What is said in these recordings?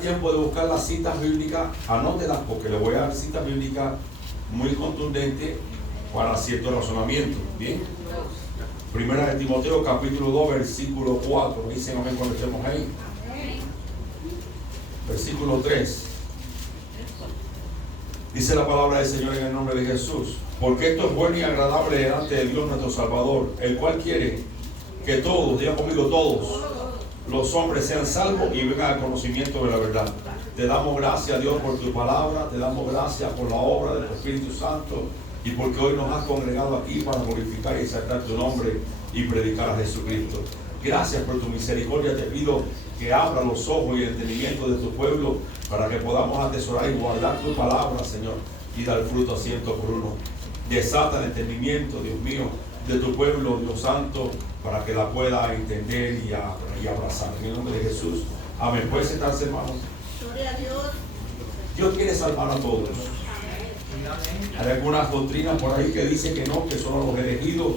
Tiempo de buscar las citas bíblicas, anótelas porque le voy a dar citas bíblicas muy contundentes para cierto razonamiento. Bien, Primera de Timoteo capítulo 2 versículo 4, dicen amén cuando estemos ahí. Versículo 3, dice la palabra del Señor en el nombre de Jesús: porque esto es bueno y agradable delante de Dios nuestro Salvador, el cual quiere que todos, digan conmigo, todos los hombres sean salvos y vengan al conocimiento de la verdad. Te damos gracias, Dios, por tu palabra. Te damos gracias por la obra de tu Espíritu Santo y porque hoy nos has congregado aquí para glorificar y exaltar tu nombre y predicar a Jesucristo. Gracias por tu misericordia. Te pido que abra los ojos y el entendimiento de tu pueblo para que podamos atesorar y guardar tu palabra, Señor, y dar fruto a ciento por uno. Desata el entendimiento, Dios mío, de tu pueblo, Dios Santo, para que la pueda entender y abrazar. En el nombre de Jesús. Amén. ¿Puede sentarse, hermanos? Gloria a Dios. Dios quiere salvar a todos. Hay algunas doctrinas por ahí que dicen que no, que son los elegidos.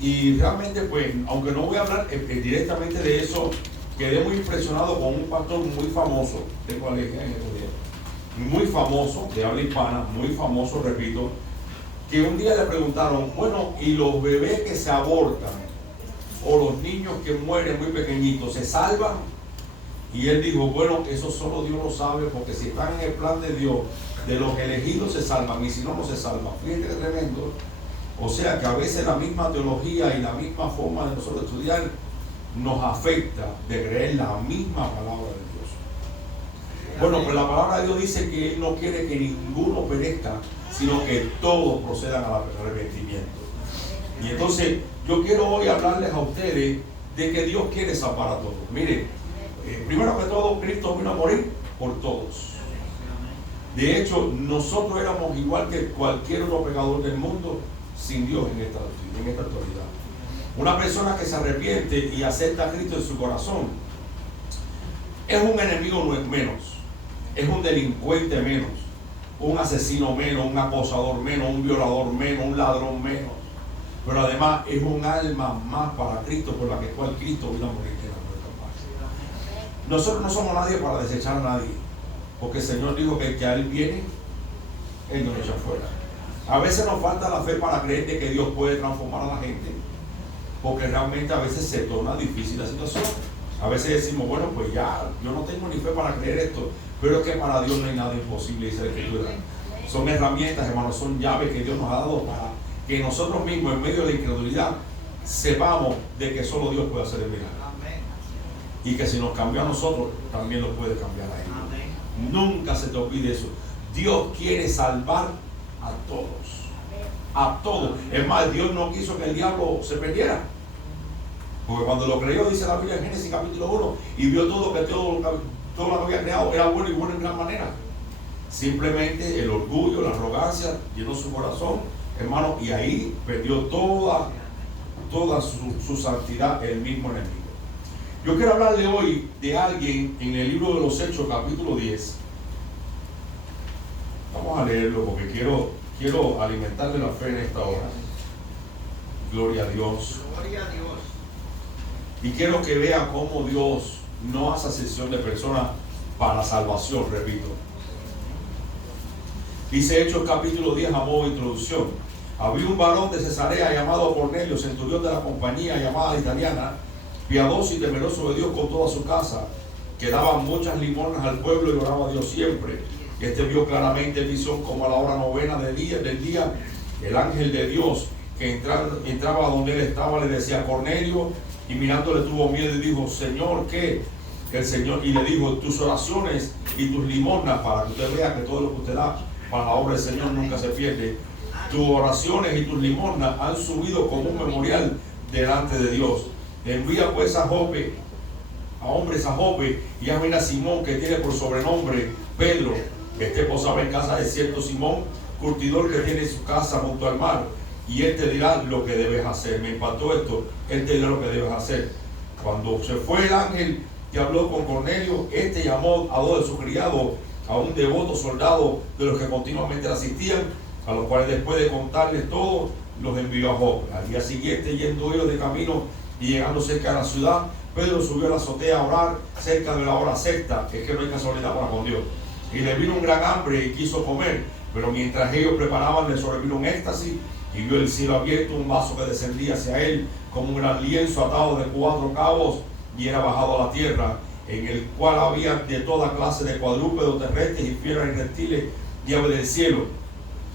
Y realmente, pues, aunque no voy a hablar directamente de eso, quedé muy impresionado con un pastor muy famoso de colegio en estos días. Muy famoso, de habla hispana, muy famoso, repito, que un día le preguntaron, bueno, ¿y los bebés que se abortan o los niños que mueren muy pequeñitos se salvan? Y él dijo, bueno, eso solo Dios lo sabe, porque si están en el plan de Dios, de los elegidos se salvan, y si no, no se salvan. Fíjate que tremendo. O sea que a veces la misma teología y la misma forma de nosotros estudiar nos afecta de creer la misma palabra de Dios. Bueno, pues la palabra de Dios dice que Él no quiere que ninguno perezca, sino que todos procedan al arrepentimiento. Y entonces yo quiero hoy hablarles a ustedes de que Dios quiere salvar a todos. Mire, primero que todo, Cristo vino a morir por todos. De hecho, nosotros éramos igual que cualquier otro pecador del mundo sin Dios en esta actualidad. Una persona que se arrepiente y acepta a Cristo en su corazón es un enemigo menos, es un delincuente menos, un asesino menos, un acosador menos, un violador menos, un ladrón menos. Pero además es un alma más para Cristo, por la que cual Cristo vino a morir en nuestra paz. Nosotros no somos nadie para desechar a nadie, porque el Señor dijo que el que a Él viene, Él nos echa fuera. A veces nos falta la fe para creer de que Dios puede transformar a la gente, porque realmente a veces se torna difícil la situación. A veces decimos, bueno, pues ya, yo no tengo ni fe para creer esto, pero es que para Dios no hay nada imposible, dice la Escritura. Son herramientas, hermanos, son llaves que Dios nos ha dado para que nosotros mismos, en medio de la incredulidad, sepamos de que solo Dios puede hacer el milagro. Y que si nos cambió a nosotros, también lo puede cambiar a ellos. Nunca se te olvide eso. Dios quiere salvar a todos. A todos. Es más, Dios no quiso que el diablo se perdiera. Porque cuando lo creyó, dice la Biblia en Génesis capítulo 1, y vio todo lo que había creado era bueno y bueno en gran manera. Simplemente el orgullo, la arrogancia llenó su corazón, hermano, y ahí perdió toda su santidad el mismo enemigo. Yo quiero hablarle hoy de alguien en el libro de los Hechos capítulo 10. Vamos a leerlo porque quiero alimentarle la fe en esta hora. Gloria a Dios. Gloria a Dios. Y quiero que vea cómo Dios no hace acepción de personas para salvación, repito. Dice Hechos capítulo 10 a modo de introducción. Había un varón de Cesarea llamado Cornelio, centurión de la compañía llamada italiana, piadoso y temeroso de Dios con toda su casa, que daba muchas limosnas al pueblo y oraba a Dios siempre. Este vio claramente en visión como a la hora novena del día, el ángel de Dios que entraba donde él estaba, le decía Cornelio, y mirándole tuvo miedo y dijo, Señor, ¿qué? El Señor, y le dijo, tus oraciones y tus limosnas, para que usted vea que todo lo que usted da para la obra del Señor nunca se pierde. Tus oraciones y tus limosnas han subido como un memorial delante de Dios. Envía pues a hombres a Jope, y llamen a Simón, que tiene por sobrenombre Pedro, que esté posado en casa de cierto Simón, curtidor, que tiene su casa junto al mar, y él te dirá lo que debes hacer. Me impactó esto, él te dirá lo que debes hacer. Cuando se fue el ángel que habló con Cornelio, este llamó a dos de sus criados, a un devoto soldado de los que continuamente le asistían, a los cuales después de contarles todo, los envió a Jope. Al día siguiente, yendo ellos de camino y llegando cerca de la ciudad, Pedro subió a la azotea a orar cerca de la hora sexta, que es que no hay casualidad para con Dios. Y le vino un gran hambre y quiso comer, pero mientras ellos preparaban le sobrevino un éxtasis y vio el cielo abierto, un vaso que descendía hacia él como un gran lienzo atado de 4 cabos y era bajado a la tierra, en el cual había de toda clase de cuadrúpedos terrestres y fieras y reptiles y aves del cielo.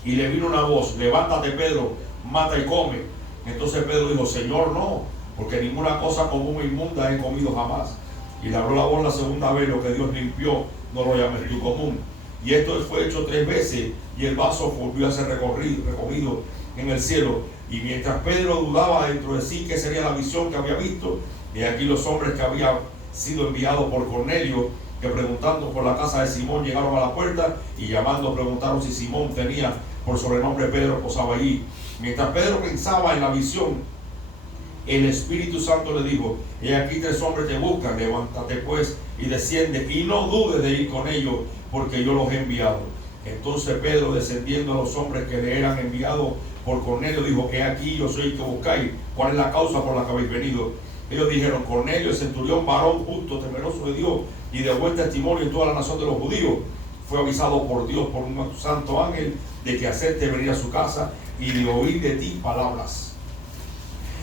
Y le vino una voz: levántate, Pedro, mata y come. Entonces Pedro dijo: Señor, no, porque ninguna cosa común e inmunda he comido jamás. Y le abrió la voz la segunda vez: lo que Dios limpió, no lo llames tú común. Y esto fue hecho 3 veces, y el vaso volvió a ser recogido en el cielo. Y mientras Pedro dudaba dentro de sí qué sería la visión que había visto, y aquí los hombres que habían sido enviados por Cornelio, que preguntando por la casa de Simón llegaron a la puerta, y llamando preguntaron si Simón tenía por sobrenombre Pedro posaba allí. Mientras Pedro pensaba en la visión, el Espíritu Santo le dijo: he aquí 3 hombres te buscan, levántate pues y desciende, y no dudes de ir con ellos, porque yo los he enviado. Entonces Pedro, descendiendo a los hombres que le eran enviados por Cornelio, dijo: he aquí, yo soy el que buscáis, ¿cuál es la causa por la que habéis venido? Ellos dijeron: Cornelio, el centurión, varón justo, temeroso de Dios y de buen testimonio en toda la nación de los judíos, fue avisado por Dios por un santo ángel de que hacerte venir a su casa y de oír de ti palabras.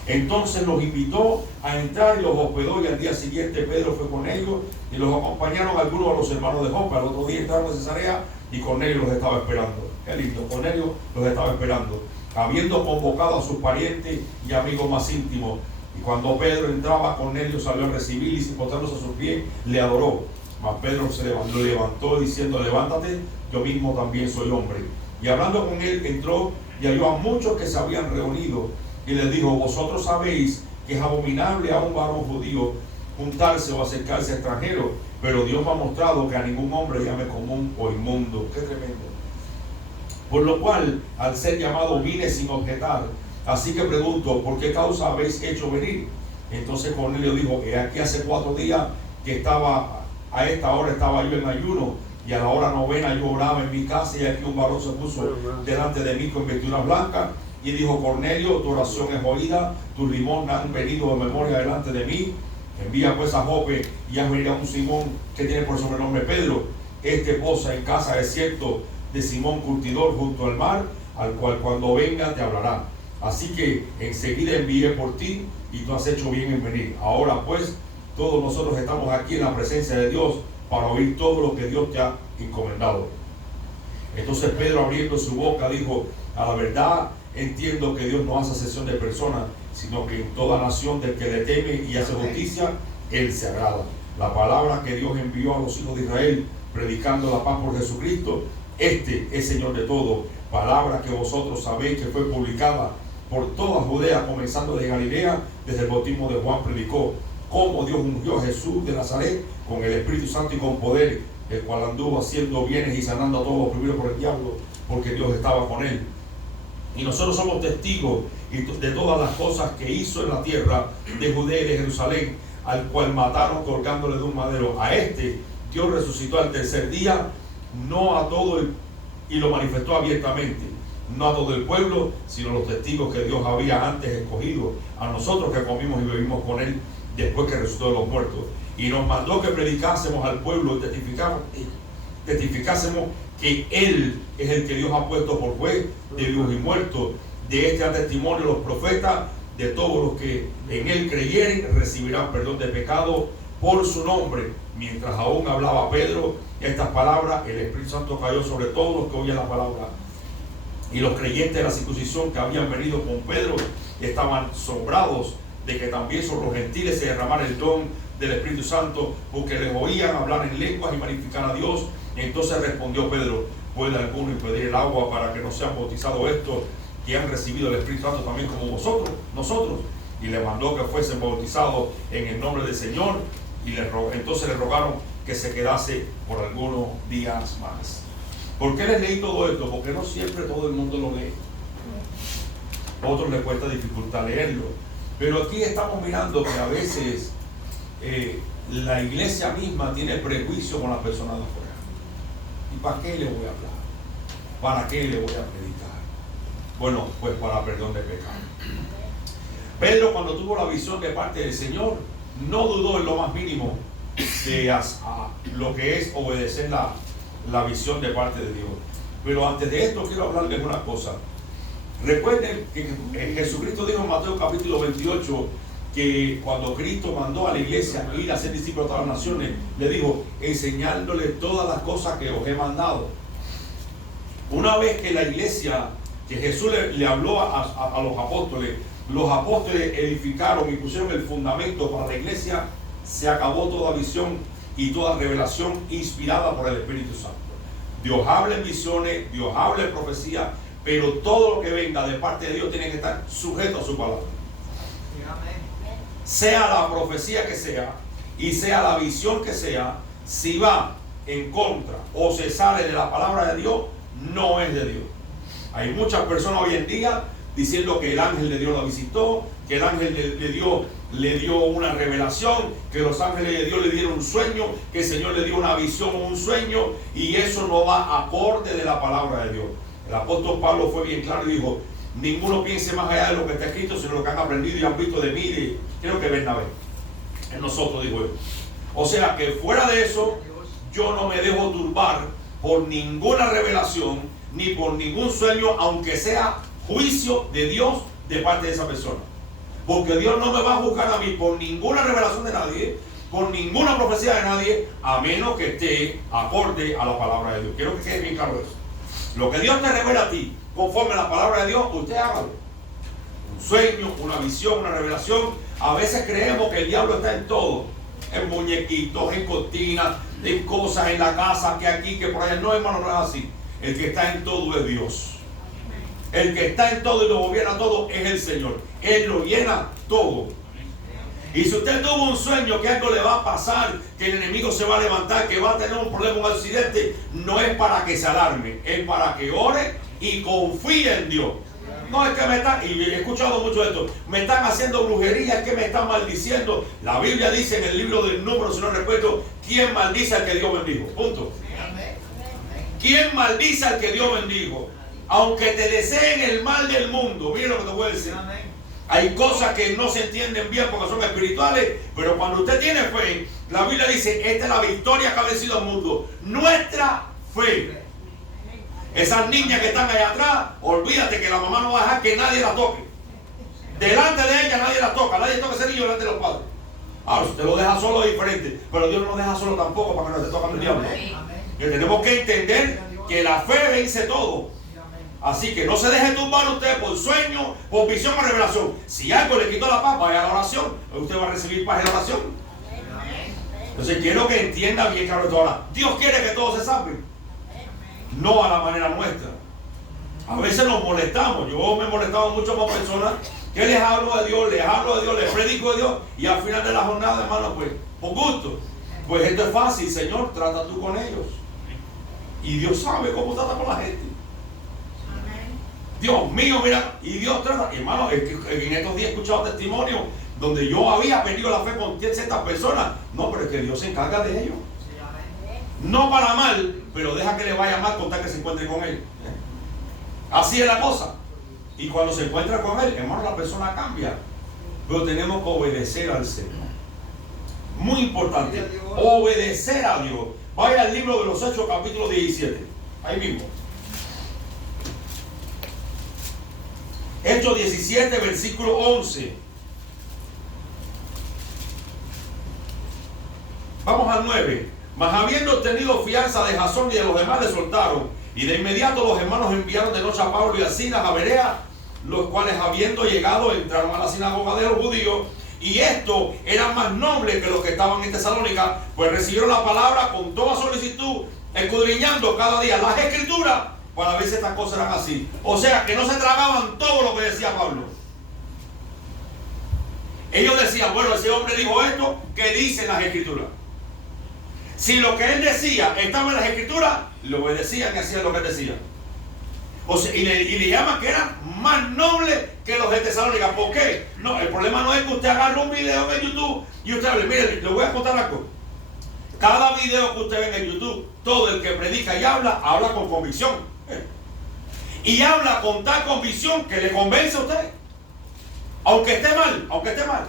Entonces los invitó a entrar y los hospedó, y al día siguiente Pedro fue con ellos y los acompañaron algunos de los hermanos de Joppe. Al otro día entraron a Cesarea y Cornelio los estaba esperando. Qué lindo, Cornelio los estaba esperando, habiendo convocado a sus parientes y amigos más íntimos. Y cuando Pedro entraba, Cornelio salió a recibir y, postrándose a sus pies, le adoró. Mas Pedro lo levantó diciendo: levántate, yo mismo también soy hombre. Y hablando con él, entró y halló a muchos que se habían reunido, y les dijo: vosotros sabéis que es abominable a un varón judío juntarse o acercarse a extranjeros, pero Dios me ha mostrado que a ningún hombre llame común o inmundo. Qué tremendo. Por lo cual, al ser llamado, vine sin objetar. Así que pregunto: ¿por qué causa habéis hecho venir? Entonces Cornelio dijo: he aquí hace 4 días que a esta hora estaba yo en ayuno, y a la hora 9 yo oraba en mi casa, y aquí un varón se puso delante de mí con vestidura blanca, y dijo: Cornelio, tu oración es oída, tus limosnas han venido de memoria delante de mí. Envía pues a Joppe y haz venir a un Simón que tiene por sobrenombre Pedro. Este posa en casa de cierto de Simón curtidor junto al mar, al cual cuando venga te hablará. Así que enseguida envié por ti, y tú has hecho bien en venir. Ahora pues, todos nosotros estamos aquí en la presencia de Dios para oír todo lo que Dios te ha encomendado. Entonces Pedro, abriendo su boca, dijo: a la verdad entiendo que Dios no hace acepción de personas, sino que en toda nación del que le teme y hace justicia, Él se agrada. La palabra que Dios envió a los hijos de Israel, predicando la paz por Jesucristo, este es Señor de todo. Palabra que vosotros sabéis que fue publicada por toda Judea, comenzando de Galilea, desde el bautismo de Juan predicó, cómo Dios ungió a Jesús de Nazaret con el Espíritu Santo y con poder, el cual anduvo haciendo bienes y sanando a todos los oprimidos por el diablo, porque Dios estaba con él. Y nosotros somos testigos de todas las cosas que hizo en la tierra de Judea y de Jerusalén, al cual mataron colgándole de un madero. A este Dios resucitó al tercer día, no a todo y lo manifestó abiertamente, no a todo el pueblo, sino a los testigos que Dios había antes escogido, a nosotros que comimos y bebimos con él después que resucitó de los muertos. Y nos mandó que predicásemos al pueblo y testificásemos que Él es el que Dios ha puesto por juez de vivos y muertos. De este dan testimonio los profetas, de todos los que en Él creyeren recibirán perdón de pecado por su nombre. Mientras aún hablaba Pedro estas palabras, el Espíritu Santo cayó sobre todos los que oían la palabra. Y los creyentes de la circuncisión que habían venido con Pedro estaban asombrados de que también sobre los gentiles se derramara el don del Espíritu Santo, porque les oían hablar en lenguas y magnificar a Dios. Entonces respondió Pedro: ¿puede alguno impedir el agua para que no sean bautizados estos que han recibido el Espíritu Santo también como nosotros? Y le mandó que fuesen bautizados en el nombre del Señor, y entonces le rogaron que se quedase por algunos días más. ¿Por qué les leí todo esto? Porque no siempre todo el mundo lo lee. A otros les cuesta dificultad leerlo. Pero aquí estamos mirando que a veces la iglesia misma tiene prejuicio con las personas de afuera. ¿Y para qué le voy a hablar? ¿Para qué le voy a predicar? Bueno, pues para perdón de pecado. Pedro, cuando tuvo la visión de parte del Señor, no dudó en lo más mínimo de lo que es obedecer la visión de parte de Dios. Pero antes de esto quiero hablarles una cosa. Recuerden que Jesucristo dijo en Mateo capítulo 28 que cuando Cristo mandó a la iglesia ir a ser discípulos de todas las naciones, le dijo, enseñándole todas las cosas que os he mandado. Una vez que la iglesia, que Jesús le habló a los apóstoles edificaron y pusieron el fundamento para la iglesia, se acabó toda visión y toda revelación inspirada por el Espíritu Santo. Dios habla en visiones, Dios habla en profecía, pero todo lo que venga de parte de Dios tiene que estar sujeto a su palabra. Sea la profecía que sea y sea la visión que sea, si va en contra o se sale de la palabra de Dios, no es de Dios. Hay muchas personas hoy en día diciendo que el ángel de Dios la visitó, que el ángel de Dios le dio una revelación, que los ángeles de Dios le dieron un sueño, que el Señor le dio una visión o un sueño, y eso no va acorde de la palabra de Dios. El apóstol Pablo fue bien claro y dijo, ninguno piense más allá de lo que está escrito, sino lo que han aprendido y han visto de mí, creo que Bernabé, en nosotros, dijo él. O sea que fuera de eso, yo no me dejo turbar por ninguna revelación, ni por ningún sueño, aunque sea juicio de Dios de parte de esa persona. Porque Dios no me va a juzgar a mí por ninguna revelación de nadie, por ninguna profecía de nadie, a menos que esté acorde a la palabra de Dios. Quiero que quede bien claro eso. Lo que Dios te revela a ti, conforme a la palabra de Dios, usted hágalo. Un sueño, una visión, una revelación. A veces creemos que el diablo está en todo. En muñequitos, en cortinas, en cosas en la casa, que aquí, que por allá. No, hermano, no es así. El que está en todo es Dios. El que está en todo y lo gobierna todo es el Señor. Él lo llena todo. Y si usted tuvo un sueño que algo le va a pasar, que el enemigo se va a levantar, que va a tener un problema, un accidente, no es para que se alarme, es para que ore y confíe en Dios. No es que me están, y he escuchado mucho esto, me están haciendo brujería, es que me están maldiciendo. La Biblia dice en el libro del Número, si no recuerdo, ¿quién maldice al que Dios bendijo? Punto. ¿Quién maldice al que Dios bendijo? Aunque te deseen el mal del mundo, mira lo que te voy a decir. Hay cosas que no se entienden bien porque son espirituales, pero cuando usted tiene fe, la Biblia dice, esta es la victoria que ha vencido al mundo. Nuestra fe. Esas niñas que están allá atrás, olvídate que la mamá no va a dejar que nadie la toque. Delante de ella nadie la toca, nadie toca ese niño delante de los padres. Ahora, si usted lo deja solo es diferente, pero Dios no lo deja solo tampoco para que no esté tocando el diablo. Que tenemos que entender que la fe vence todo. Así que no se deje tumbar usted por sueño, por visión o revelación. Si algo le quitó la paz, vaya a la oración. Usted va a recibir paz en la oración. Entonces quiero que entienda bien claro esto ahora. Dios quiere que todos se salven. No a la manera nuestra. A veces nos molestamos. Yo me he molestado mucho con personas que les hablo de Dios, les predico de Dios, y al final de la jornada, hermano, pues, con gusto. Pues esto es fácil, Señor, trata tú con ellos. Y Dios sabe cómo trata con la gente. Dios mío, mira, y Dios trata, hermano, en estos días he escuchado testimonios donde yo había perdido la fe con ciertas personas. No, pero es que Dios se encarga de ellos. No para mal, pero deja que le vaya mal con tal que se encuentre con él. Así es la cosa. Y cuando se encuentra con él, hermano, la persona cambia. Pero tenemos que obedecer al Señor. Muy importante, obedecer a Dios. Vaya al libro de los Hechos, capítulo 17. Ahí mismo. Hechos 17, versículo 11. Vamos al 9. Mas habiendo obtenido fianza de Jasón y de los demás, le soltaron. Y de inmediato los hermanos enviaron de noche a Pablo y a Silas a Berea, los cuales habiendo llegado entraron a la sinagoga de los judíos. Y estos eran más nobles que los que estaban en Tesalónica, pues recibieron la palabra con toda solicitud, escudriñando cada día las escrituras para ver si estas cosas eran así. O sea, que no se tragaban todo lo que decía Pablo. Ellos decían, bueno, ese hombre dijo esto, ¿qué dicen las escrituras? Si lo que él decía estaba en las escrituras, lo obedecían y hacían lo que él decía. O sea, y le llaman que eran más nobles que los de Tesalónica. ¿Por qué? No, el problema no es que usted agarre un video en YouTube y usted hable. Mire, le voy a contar algo. Cada video que usted ve en YouTube, todo el que predica y habla con convicción. Y habla con tal convicción que le convence a usted. Aunque esté mal, aunque esté mal.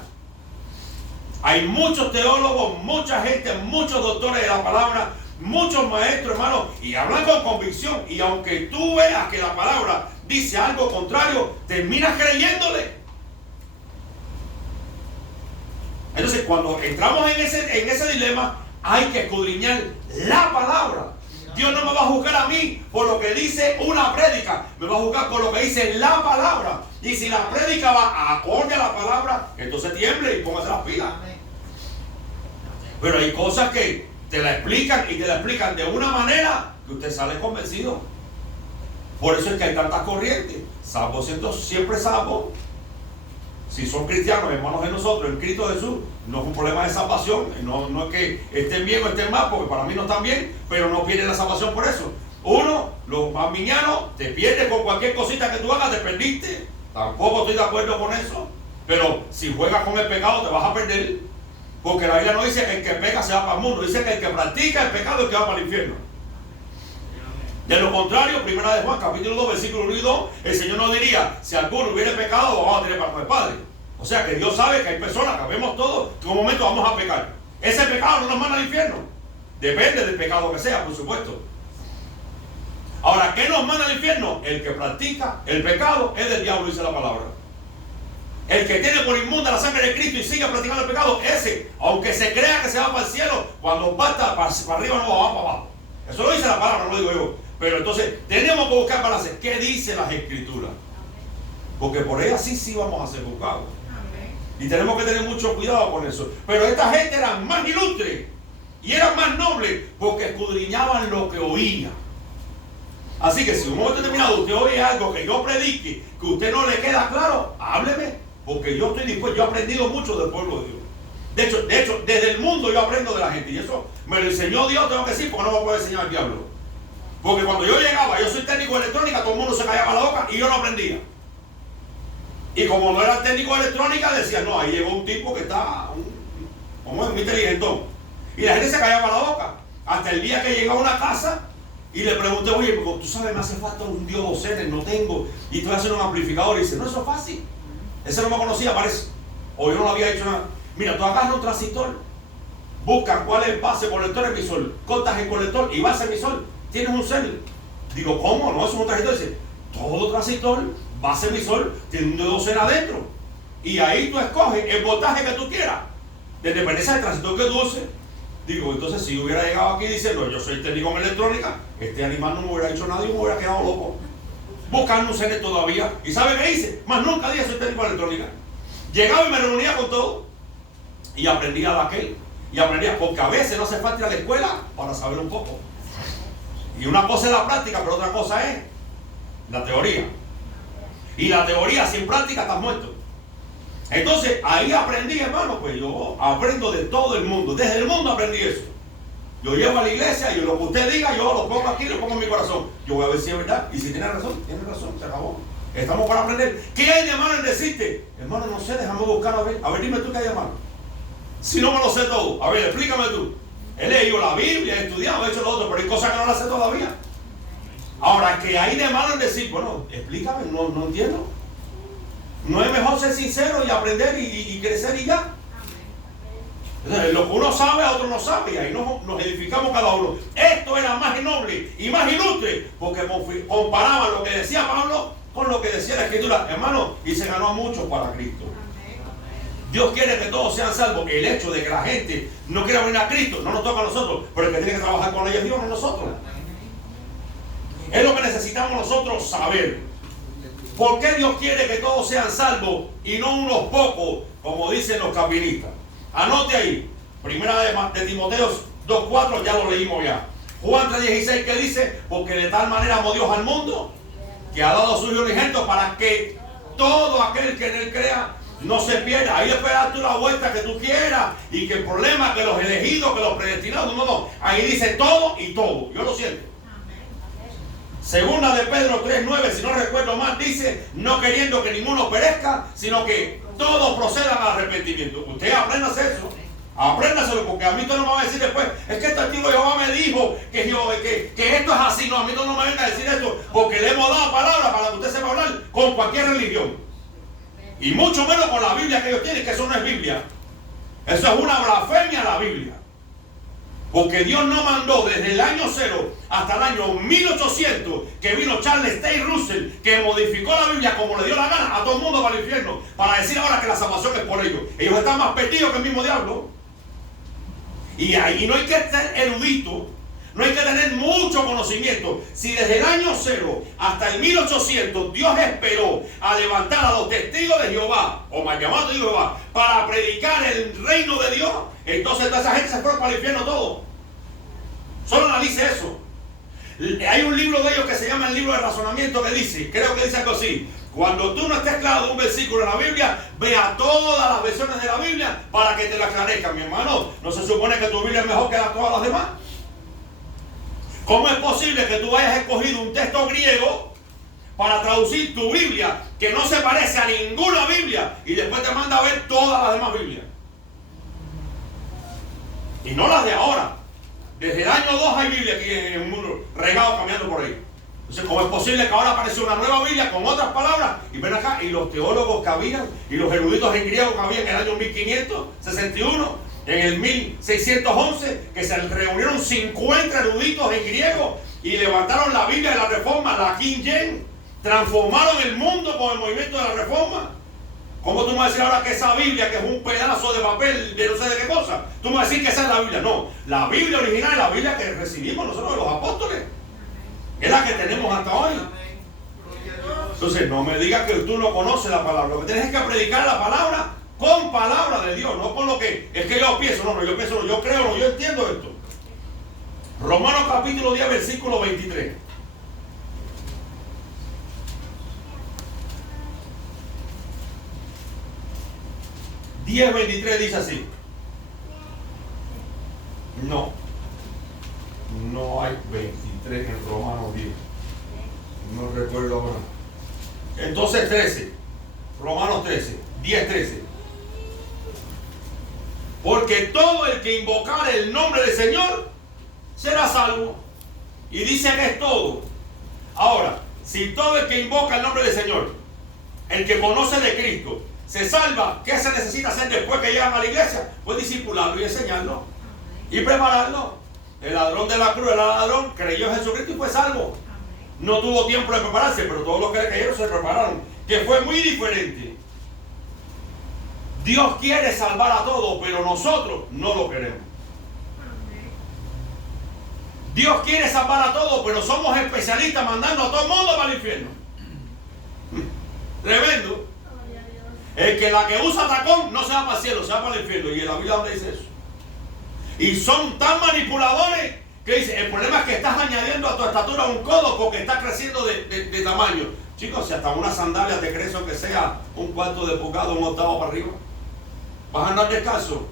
Hay muchos teólogos, mucha gente, muchos doctores de la palabra, muchos maestros, hermanos, y hablan con convicción. Y aunque tú veas que la palabra dice algo contrario, terminas creyéndole. Entonces, cuando entramos en ese dilema, hay que escudriñar la palabra. Dios no me va a juzgar a mí por lo que dice una prédica, me va a juzgar por lo que dice la palabra. Y si la prédica va acorde a la palabra, entonces tiemble y póngase las pilas. Pero hay cosas que te la explican y te la explican de una manera que usted sale convencido. Por eso es que hay tantas corrientes. Salvo siempre salvo. Si son cristianos, hermanos de nosotros, en Cristo Jesús, no es un problema de salvación. No es que estén bien o estén mal, porque para mí no están bien, pero no pierden la salvación por eso. Uno, los bambinianos, te pierdes con cualquier cosita que tú hagas, te perdiste. Tampoco estoy de acuerdo con eso. Pero si juegas con el pecado, te vas a perder. Porque la Biblia no dice que el que peca se va para el mundo, dice que el que practica el pecado es el que va para el infierno. De lo contrario, primera de Juan, capítulo 2, versículo 1 y 2, el Señor nos diría, si alguno hubiera pecado, lo vamos a tener para con el Padre. O sea que Dios sabe que hay personas, que vemos todos, que en un momento vamos a pecar. Ese pecado no nos manda al infierno. Depende del pecado que sea, por supuesto. Ahora, ¿qué nos manda al infierno? El que practica el pecado es del diablo, dice la palabra. El que tiene por inmunda la sangre de Cristo y sigue practicando el pecado, ese, aunque se crea que se va para el cielo, cuando va para arriba no va para abajo. Eso lo dice la palabra, no lo digo yo. Pero entonces tenemos que buscar balance. ¿Qué dice las Escrituras? Porque por ellas sí vamos a ser juzgados. Y tenemos que tener mucho cuidado con eso. Pero esta gente eran más ilustres y eran más nobles porque escudriñaban lo que oían. Así que si en un momento determinado usted oye algo que yo predique, que a usted no le queda claro, hábleme. Porque yo estoy dispuesto, yo he aprendido mucho del pueblo de Dios. De hecho, desde el mundo yo aprendo de la gente. Y eso me lo enseñó Dios, tengo que decir, porque no me puede enseñar el diablo. Porque cuando yo llegaba, yo soy técnico de electrónica, todo el mundo se callaba la boca y yo no aprendía. Y como no era técnico de electrónica, decía, no, ahí llegó un tipo que está como es muy inteligentón. Y la gente se callaba la boca. Hasta el día que llegó a una casa y le pregunté, oye, tú sabes, me hace falta un diodocene, no tengo, y estoy haciendo un amplificador. Y dice, no, eso es fácil. Ese no me conocía, parece. O yo no le había dicho nada. Mira, tú agarras un transistor, buscas cuál es el base, colector, emisor, cortas el colector y base, emisor, tienes un cel. Digo, ¿cómo? No, eso es un transistor. Dice, todo transistor, base, emisor, tiene un docena adentro. Y ahí tú escoges el voltaje que tú quieras. De dependencia del transistor que tú uses. Digo, entonces si hubiera llegado aquí diciendo, yo soy técnico en electrónica, este animal no me hubiera dicho nada y me hubiera quedado loco. Buscando un CN todavía. ¿Y sabe qué hice? Más nunca dije soy técnico de electrónica. Llegaba y me reunía con todo. Y aprendía de aquel. Y aprendía, porque a veces no hace falta ir a la escuela para saber un poco. Y una cosa es la práctica, pero otra cosa es la teoría. Y la teoría sin práctica estás muerto. Entonces ahí aprendí, hermano, pues yo aprendo de todo el mundo. Desde el mundo aprendí eso. Yo llevo a la iglesia y lo que usted diga, yo lo pongo aquí, lo pongo en mi corazón. Yo voy a ver si es verdad. Y si tiene razón, se acabó. Estamos para aprender. ¿Qué hay de malo en decirte? Hermano, no sé, déjame buscar a ver. A ver, dime tú qué hay de malo. Si no me lo sé todo. A ver, explícame tú. He leído la Biblia, he estudiado, he hecho lo otro, pero hay cosas que no las sé todavía. Ahora, ¿qué hay de malo en decir? Bueno, explícame, no entiendo. ¿No es mejor ser sincero y aprender y crecer y ya? Entonces, lo que uno sabe, a otro no sabe, y ahí nos edificamos cada uno. Esto era más noble y más ilustre, porque comparaban lo que decía Pablo con lo que decía la Escritura, hermano, y se ganó mucho para Cristo. Dios quiere que todos sean salvos. El hecho de que la gente no quiera venir a Cristo no nos toca a nosotros, pero el que tiene que trabajar con ellos Dios, no nosotros. Es lo que necesitamos nosotros saber. ¿Por qué Dios quiere que todos sean salvos y no unos pocos, como dicen los calvinistas? Anote ahí, primera de Timoteo 2:4, ya lo leímos ya. Juan 3:16, que dice, porque de tal manera amó Dios al mundo, que ha dado a su Hijo unigénito para que todo aquel que en él crea no se pierda. Ahí después das tú la vuelta que tú quieras, y que el problema que los elegidos, que los predestinados, no. Ahí dice todo y todo. Yo lo siento. Segunda de Pedro 3:9, si no recuerdo mal, dice, no queriendo que ninguno perezca, sino que todos procedan al arrepentimiento. Usted apréndase eso. Apréndaselo, porque a mí tú no me va a decir después, es que este testigo de Jehová me dijo que esto es así. No, a mí tú no me venga a decir esto, porque le hemos dado palabra para que usted sepa hablar con cualquier religión. Y mucho menos con la Biblia que ellos tienen, que eso no es Biblia. Eso es una blasfemia a la Biblia. Porque Dios no mandó desde el año 0 hasta el año 1800 que vino Charles Taze Russell, que modificó la Biblia como le dio la gana a todo el mundo para el infierno, para decir ahora que la salvación es por ellos. Ellos están más perdidos que el mismo diablo. Y ahí no hay que ser erudito, no hay que tener mucho conocimiento. Si desde el año 0 hasta el 1800 Dios esperó a levantar a los testigos de Jehová, o mal llamados de Jehová, para predicar el reino de Dios, entonces toda esa gente se fue para el infierno todo. Solo analice eso. Hay un libro de ellos que se llama el libro de razonamiento, que dice, creo que dice algo así: cuando tú no estés claro de un versículo en la Biblia, vea todas las versiones de la Biblia para que te la aclarezcan, mi hermano. ¿No se supone que tu Biblia es mejor que todas las demás? ¿Cómo es posible que tú hayas escogido un texto griego para traducir tu Biblia, que no se parece a ninguna Biblia, y después te manda a ver todas las demás Biblias? Y no las de ahora. Desde el año 2 hay Biblia aquí en el mundo, regado caminando por ahí. Entonces, ¿cómo es posible que ahora apareció una nueva Biblia con otras palabras? Y ven acá, y los teólogos que habían, y los eruditos en griego que habían en el año 1561, en el 1611, que se reunieron 50 eruditos en griego y levantaron la Biblia de la Reforma, la King James, transformaron el mundo con el movimiento de la Reforma. ¿Cómo tú me vas a decir ahora que esa Biblia, que es un pedazo de papel de no sé de qué cosa, tú me vas a decir que esa es la Biblia? No, la Biblia original es la Biblia que recibimos nosotros de los apóstoles. Es la que tenemos hasta hoy. Entonces, no me digas que tú no conoces la palabra. Lo que tienes es que predicar la palabra con palabra de Dios, no con lo que es que yo pienso. No, yo pienso, yo creo, yo entiendo esto. Romanos capítulo 10, versículo 23. Diez 23 dice así. No hay 23 en Romanos 10. No recuerdo ahora. Entonces 13. Romanos 13. 10, 13. Porque todo el que invocare el nombre del Señor será salvo. Y dice que es todo. Ahora, si todo el que invoca el nombre del Señor, el que conoce de Cristo, se salva, ¿qué se necesita hacer después que llegan a la iglesia? Pues discipularlo y enseñarlo y prepararlo. El ladrón de la cruz era ladrón, creyó en Jesucristo y fue salvo. No tuvo tiempo de prepararse, pero todos los que creyeron se prepararon, que fue muy diferente. Dios quiere salvar a todos, pero nosotros no lo queremos. Dios quiere salvar a todos, pero somos especialistas mandando a todo el mundo para el infierno. Tremendo. El que la que usa tacón no se va para el cielo, se va para el infierno. Y en la Biblia donde dice eso. Y son tan manipuladores que dicen, el problema es que estás añadiendo a tu estatura un codo porque estás creciendo de tamaño. Chicos, si hasta una sandalia te crece, aunque sea un cuarto de pulgada, un octavo para arriba, vas a andar descalzo.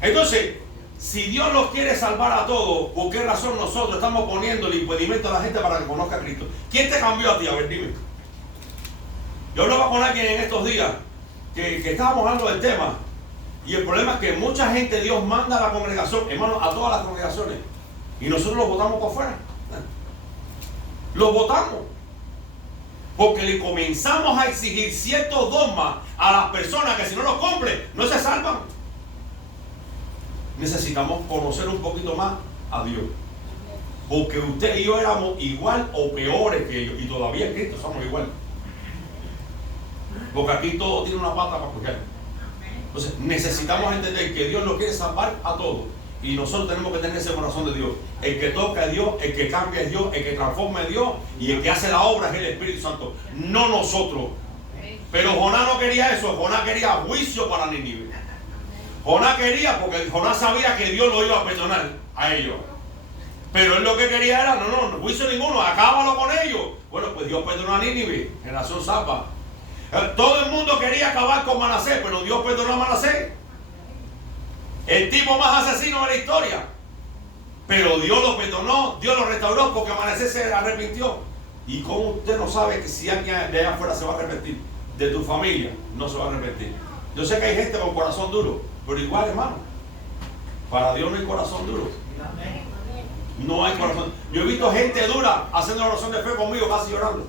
Entonces, si Dios los quiere salvar a todos, ¿por qué razón nosotros estamos poniendo el impedimento a la gente para que conozca a Cristo? ¿Quién te cambió a ti? A ver, dime. Yo hablaba con alguien en estos días que estábamos hablando del tema, y el problema es que mucha gente Dios manda a la congregación, hermano, a todas las congregaciones, y nosotros los votamos por fuera. Los votamos porque le comenzamos a exigir ciertos dogmas a las personas que si no los cumplen no se salvan. Necesitamos conocer un poquito más a Dios, porque usted y yo éramos igual o peores que ellos, y todavía en Cristo somos igual. Porque aquí todo tiene una pata para escoger. Entonces necesitamos entender que Dios lo quiere salvar a todos, y nosotros tenemos que tener ese corazón de Dios. El que toca es Dios, el que cambia es Dios, el que transforma es Dios, y el que hace la obra es el Espíritu Santo, no nosotros. Pero Jonás no quería eso. Jonás quería juicio para Nínive. Jonás quería, porque Jonás sabía que Dios lo iba a perdonar a ellos, pero él lo que quería era, no juicio ninguno, acábalo con ellos. Bueno, pues Dios perdonó a Nínive, generación salva. Todo el mundo quería acabar con Manasés, pero Dios perdonó a Manasés, el tipo más asesino de la historia. Pero Dios lo perdonó, Dios lo restauró, porque Manasés se arrepintió. ¿Y cómo usted no sabe que si alguien de allá afuera se va a arrepentir? De tu familia no se va a arrepentir. Yo sé que hay gente con corazón duro, pero igual, hermano, para Dios no hay corazón duro. No hay corazón. Yo he visto gente dura haciendo la oración de fe conmigo, casi llorando.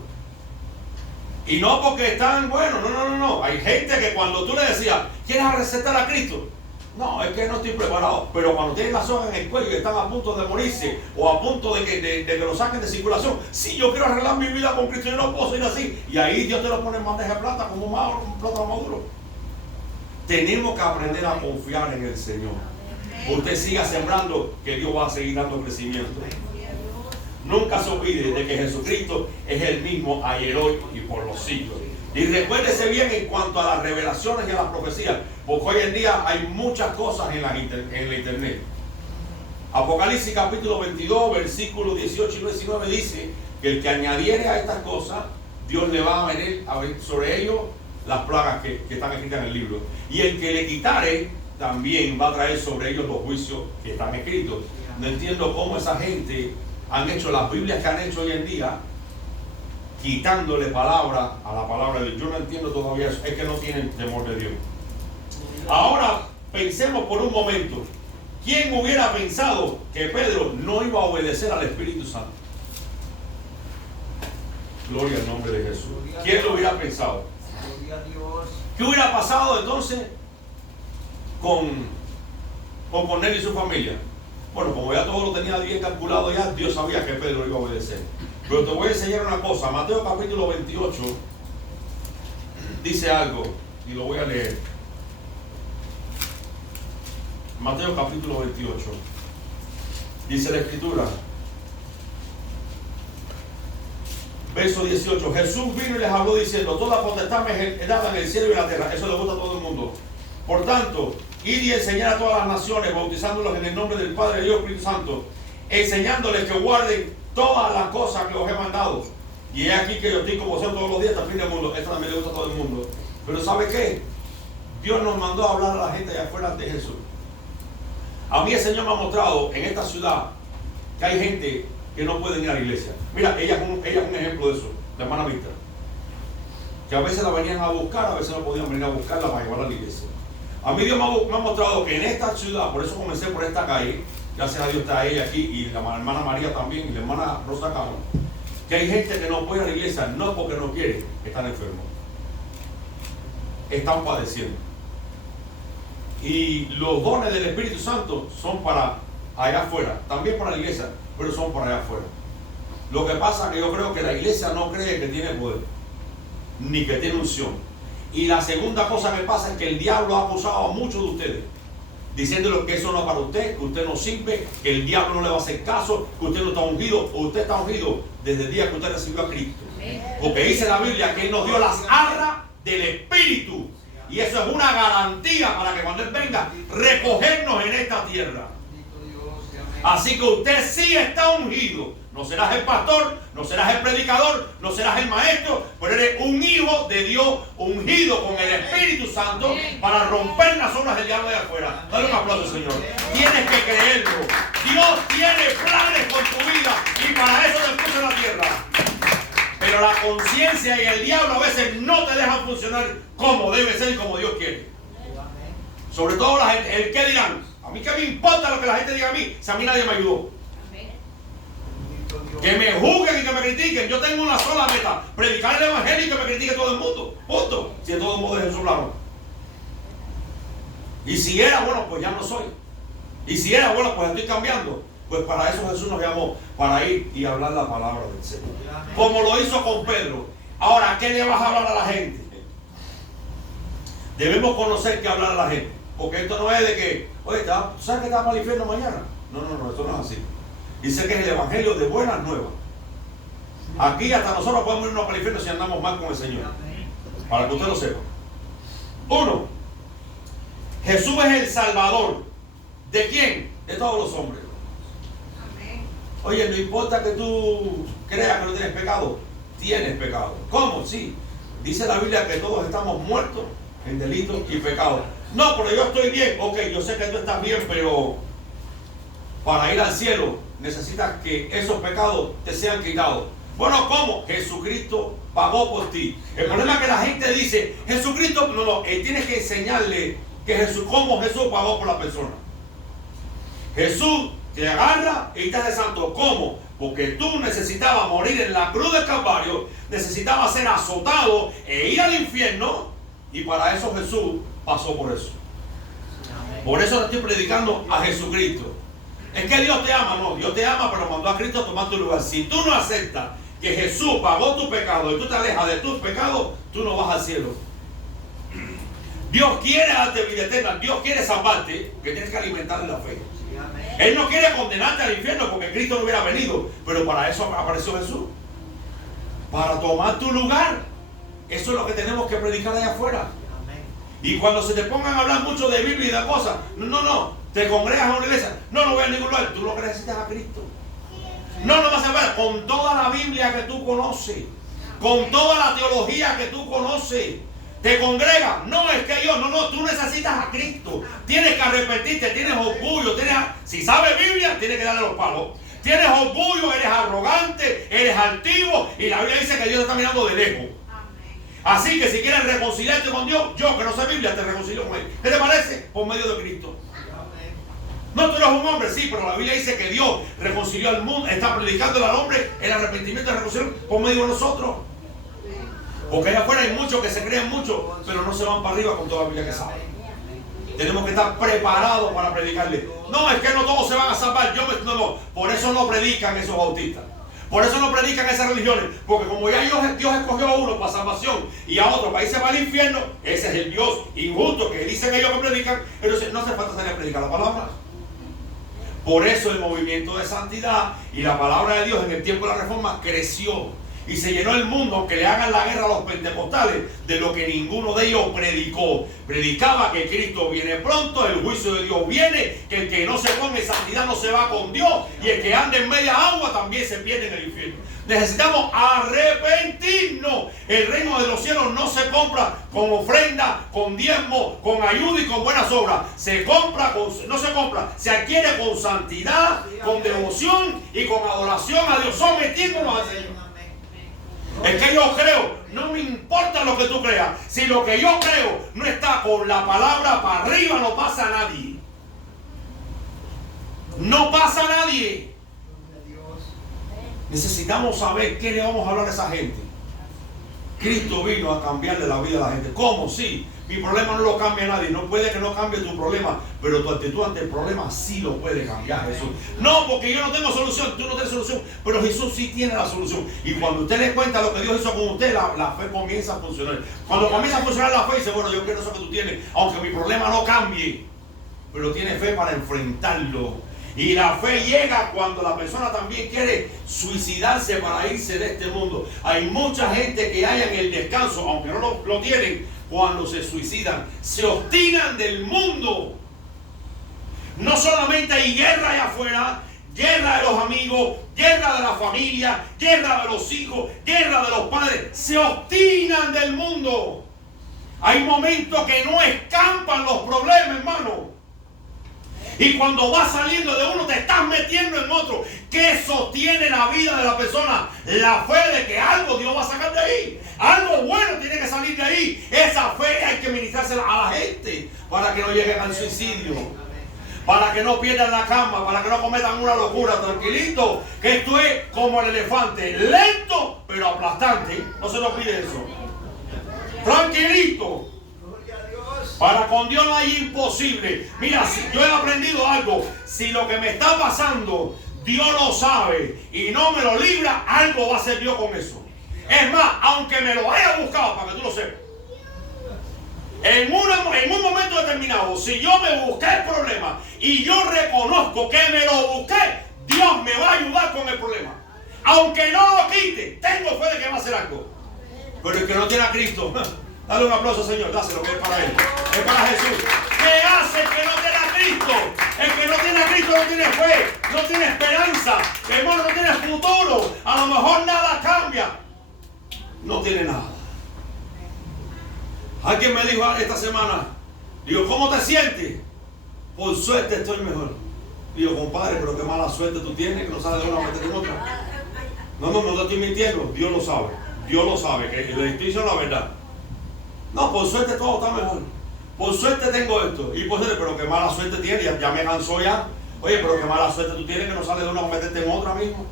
Y no porque están buenos, no. Hay gente que cuando tú le decías, ¿quieres recetar a Cristo? No, es que no estoy preparado. Pero cuando tienen la soga en el cuello y están a punto de morirse o a punto de que lo saquen de circulación, sí, yo quiero arreglar mi vida con Cristo, yo no puedo ir así. Y ahí Dios te lo pone en bandeja de plata como un plátano maduro. Tenemos que aprender a confiar en el Señor. Usted siga sembrando, que Dios va a seguir dando crecimiento. Nunca se olvide de que Jesucristo es el mismo ayer, hoy y por los siglos. Y recuérdese bien en cuanto a las revelaciones y a las profecías, porque hoy en día hay muchas cosas en la internet. Apocalipsis capítulo 22, versículos 18 y 19 dice que el que añadiere a estas cosas, Dios le va a venir a ver sobre ellos las plagas que están escritas en el libro. Y el que le quitare, también va a traer sobre ellos los juicios que están escritos. No entiendo cómo esa gente han hecho las Biblias que han hecho hoy en día, quitándole palabra a la palabra de Dios. Yo no entiendo todavía eso. Es que no tienen temor de Dios. Ahora pensemos por un momento. ¿Quién hubiera pensado que Pedro no iba a obedecer al Espíritu Santo? Gloria al nombre de Jesús. ¿Quién lo hubiera pensado? ¿Qué hubiera pasado entonces con Cornelio y su familia? Bueno, como ya todo lo tenía bien calculado ya, Dios sabía que Pedro iba a obedecer. Pero te voy a enseñar una cosa. Mateo capítulo 28 dice algo y lo voy a leer. Mateo capítulo 28 dice la escritura, verso 18: Jesús vino y les habló diciendo, toda potestad me es dada en el cielo y en la tierra. Eso le gusta a todo el mundo. Por tanto, id y enseñar a todas las naciones, bautizándolos en el nombre del Padre, Dios y Espíritu Santo, enseñándoles que guarden todas las cosas que os he mandado. Y es aquí que yo estoy con vosotros todos los días hasta el fin del mundo. Esto también le gusta a todo el mundo. Pero ¿sabe qué? Dios nos mandó a hablar a la gente allá afuera de Jesús. A mí el Señor me ha mostrado en esta ciudad que hay gente que no puede ir a la iglesia. Mira, ella es un ejemplo de eso, la hermana Víctor. Que a veces la venían a buscar, a veces no podían venir a buscarla para llevarla a la iglesia. A mí Dios me ha mostrado que en esta ciudad, por eso comencé por esta calle, gracias a Dios está ella aquí, y la hermana María también, y la hermana Rosa Camo, que hay gente que no puede ir a la iglesia, no porque no quiere, están enfermos. Están padeciendo. Y los dones del Espíritu Santo son para allá afuera, también para la iglesia, pero son para allá afuera. Lo que pasa es que yo creo que la iglesia no cree que tiene poder, ni que tiene unción. Y la segunda cosa que pasa es que el diablo ha acusado a muchos de ustedes, diciéndole que eso no es para usted, que usted no sirve, que el diablo no le va a hacer caso, que usted no está ungido. Usted está ungido desde el día que usted recibió a Cristo. Porque dice la Biblia que Él nos dio las arras del Espíritu. Y eso es una garantía para que cuando Él venga, recogernos en esta tierra. Así que usted sí está ungido. No serás el pastor, no serás el predicador, no serás el maestro, pero eres un hijo de Dios ungido con el Espíritu Santo para romper las obras del diablo de afuera. Dale un aplauso, Señor. Tienes que creerlo. Dios tiene planes con tu vida y para eso te puso en la tierra. Pero la conciencia y el diablo a veces no te dejan funcionar como debe ser y como Dios quiere. Sobre todo la gente, el que dirán. A mí que me importa lo que la gente diga a mí, si a mí nadie me ayudó. Que me juzguen y que me critiquen. Yo tengo una sola meta: predicar el evangelio y que me critique todo el mundo. Punto. Si de todo el mundo es Jesús lado. Y si era bueno, pues ya no soy. Y si era bueno, pues estoy cambiando. Pues para eso Jesús nos llamó, para ir y hablar la palabra del Señor. Como lo hizo con Pedro. Ahora, ¿qué le vas a hablar a la gente? Debemos conocer qué hablar a la gente. Porque esto no es de que, oye, ¿sabes que te vas para el infierno mañana? No, esto no es así. Dice que es el evangelio de buenas nuevas. Aquí hasta nosotros podemos irnos para el infierno si andamos mal con el Señor. Para que usted lo sepa. 1. Jesús es el Salvador. ¿De quién? De todos los hombres. Oye, no importa que tú creas que no tienes pecado. Tienes pecado. ¿Cómo? Sí. Dice la Biblia que todos estamos muertos en delitos y pecados. No, pero yo estoy bien. Ok, yo sé que tú estás bien, pero para ir al cielo necesitas que esos pecados te sean quitados. Bueno, ¿cómo? Jesucristo pagó por ti. El problema es que la gente dice, Jesucristo, no, tienes que enseñarle que cómo Jesús pagó por la persona. Jesús te agarra y te hace santo. ¿Cómo? Porque tú necesitabas morir en la cruz del Calvario, necesitabas ser azotado e ir al infierno, y para eso Jesús pasó por eso. Por eso te estoy predicando a Jesucristo. Es que Dios te ama, no, Dios te ama, pero mandó a Cristo a tomar tu lugar. Si tú no aceptas que Jesús pagó tu pecado y tú te alejas de tus pecados, tú no vas al cielo. Dios quiere darte vida eterna, Dios quiere salvarte, que tienes que alimentar la fe. Él no quiere condenarte al infierno porque Cristo no hubiera venido, pero para eso apareció Jesús, para tomar tu lugar. Eso es lo que tenemos que predicar allá afuera. Y cuando se te pongan a hablar mucho de Biblia y de cosas, no, te congregas a una iglesia, no voy a ningún lugar, tú lo que necesitas a Cristo. No vas a ver con toda la Biblia que tú conoces, con toda la teología que tú conoces. Te congregas, no es que yo, tú necesitas a Cristo. Tienes que arrepentirte, tienes orgullo, si sabes Biblia, tienes que darle los palos. Tienes orgullo, eres arrogante, eres altivo, y la Biblia dice que Dios te está mirando de lejos. Así que si quieres reconciliarte con Dios, yo que no sé Biblia, te reconcilio con Él. ¿Qué te parece? Por medio de Cristo. No, tú eres un hombre, sí, pero la Biblia dice que Dios reconcilió al mundo, está predicando al hombre el arrepentimiento y la reconciliación por medio de nosotros. Porque allá afuera hay muchos que se creen mucho, pero no se van para arriba con toda la Biblia que saben. Tenemos que estar preparados para predicarle. No, es que no todos se van a salvar. No. Por eso no predican esos bautistas. Por eso no predican esas religiones. Porque como ya Dios escogió a uno para salvación y a otro para irse para el infierno, ese es el Dios injusto que dicen ellos que predican. Entonces no hace falta salir a predicar la palabra. Por eso el movimiento de santidad y la palabra de Dios en el tiempo de la Reforma creció. Y se llenó el mundo, aunque le hagan la guerra a los pentecostales, de lo que ninguno de ellos predicó. Predicaba que Cristo viene pronto, el juicio de Dios viene, que el que no se ponga en santidad no se va con Dios, y el que ande en media agua también se pierde en el infierno. Necesitamos arrepentirnos. El reino de los cielos no se compra con ofrenda, con diezmo, con ayuda y con buenas obras. No se compra, se adquiere con santidad, con devoción y con adoración a Dios, sometiéndonos al Señor. Es que yo creo, no me importa lo que tú creas. Si lo que yo creo no está con la palabra para arriba, no pasa a nadie. No pasa a nadie. Necesitamos saber qué le vamos a hablar a esa gente. Cristo vino a cambiarle la vida a la gente. ¿Cómo? Sí. Mi problema no lo cambia nadie. No puede que no cambie tu problema, pero tu actitud ante el problema sí lo puede cambiar Jesús. No, porque yo no tengo solución, tú no tienes solución, pero Jesús sí tiene la solución. Y cuando usted le cuenta lo que Dios hizo con usted, la fe comienza a funcionar. Cuando comienza a funcionar la fe, dice, bueno, yo quiero eso que tú tienes, aunque mi problema no cambie, pero tiene fe para enfrentarlo. Y la fe llega cuando la persona también quiere suicidarse para irse de este mundo. Hay mucha gente que haya en el descanso, aunque no lo tienen, cuando se suicidan, se obstinan del mundo. No solamente hay guerra allá afuera, guerra de los amigos, guerra de la familia, guerra de los hijos, guerra de los padres. Se obstinan del mundo. Hay momentos que no escampan los problemas, hermano. Y cuando vas saliendo de uno, te estás metiendo en otro. ¿Qué sostiene la vida de la persona? La fe de que algo Dios va a sacar de ahí. Algo bueno tiene que salir de ahí. Esa fe hay que ministrársela a la gente para que no lleguen al suicidio. Para que no pierdan la cama, para que no cometan una locura. Tranquilito, que esto es como el elefante. Lento, pero aplastante. No se lo pide eso. Tranquilito. Para con Dios no hay imposible. Mira, si yo he aprendido algo. Si lo que me está pasando, Dios lo sabe y no me lo libra, algo va a hacer Dios con eso. Es más, aunque me lo haya buscado, para que tú lo sepas. En un momento determinado, si yo me busqué el problema y yo reconozco que me lo busqué, Dios me va a ayudar con el problema. Aunque no lo quite, tengo fe de que va a hacer algo. Pero el que no tiene a Cristo, dale un aplauso, Señor, dáselo, que es para Él. Es para Jesús. ¿Qué hace el que no tiene a Cristo? El que no tiene a Cristo no tiene fe, no tiene esperanza, hermano, no tiene futuro. A lo mejor nada cambia. No tiene nada. Alguien me dijo esta semana, digo, ¿cómo te sientes? Por suerte estoy mejor. Digo, compadre, pero qué mala suerte tú tienes, que no sales de una meter en otra. No te estoy mintiendo, Dios lo sabe. Dios lo sabe, que le estoy diciendo la verdad. No, por suerte todo está mejor. Por suerte tengo esto. Y por suerte, pero qué mala suerte tiene, ya me cansó ya. Oye, pero qué mala suerte tú tienes que no sale de una para meterte en otra mismo.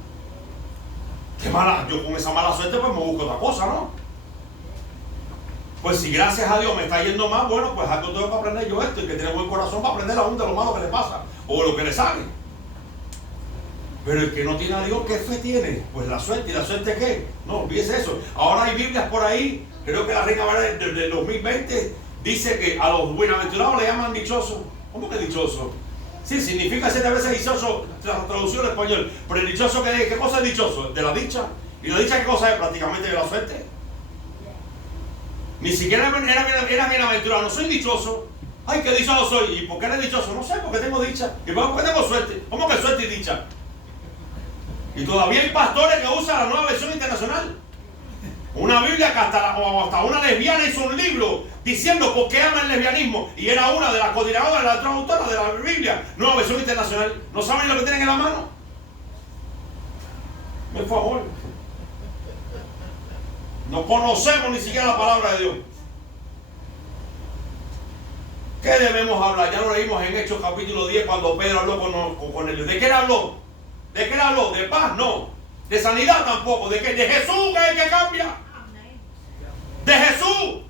Qué mala, yo con esa mala suerte pues me busco otra cosa, ¿no? Pues si gracias a Dios me está yendo mal, bueno, pues algo tengo que aprender yo esto. Y que tiene buen corazón para aprender aún de lo malo que le pasa o lo que le sale. Pero el que no tiene a Dios, ¿qué fe tiene? Pues la suerte. ¿Y la suerte qué? No, olvídese eso. Ahora hay Biblias por ahí, creo que la Reina Valera del 2020 dice que a los buenaventurados le llaman dichosos. ¿Cómo que dichoso? Sí, significa 7 veces dichoso, traducción en español. Pero el dichoso, ¿qué cosa es dichoso? De la dicha. ¿Y la dicha qué cosa es? Prácticamente de la suerte. Ni siquiera era bienaventurado. No soy dichoso. Ay, qué dichoso soy. ¿Y por qué eres dichoso? No sé, porque tengo dicha. ¿Y por qué tengo suerte? ¿Cómo que suerte y dicha? Y todavía hay pastores que usan la Nueva Versión Internacional. Una Biblia que hasta una lesbiana hizo un libro diciendo por qué ama el lesbianismo. Y era una de las coordinadoras, de la traductora de la Biblia, Nueva Versión Internacional. ¿No saben lo que tienen en la mano? Por favor. No conocemos ni siquiera la palabra de Dios. ¿Qué debemos hablar? Ya lo leímos en Hechos capítulo 10 cuando Pedro habló con ellos. ¿De qué le habló? ¿De qué le habló? ¿De paz? No. ¿De sanidad? Tampoco. ¿De qué? De Jesús, que es el que cambia. De Jesús.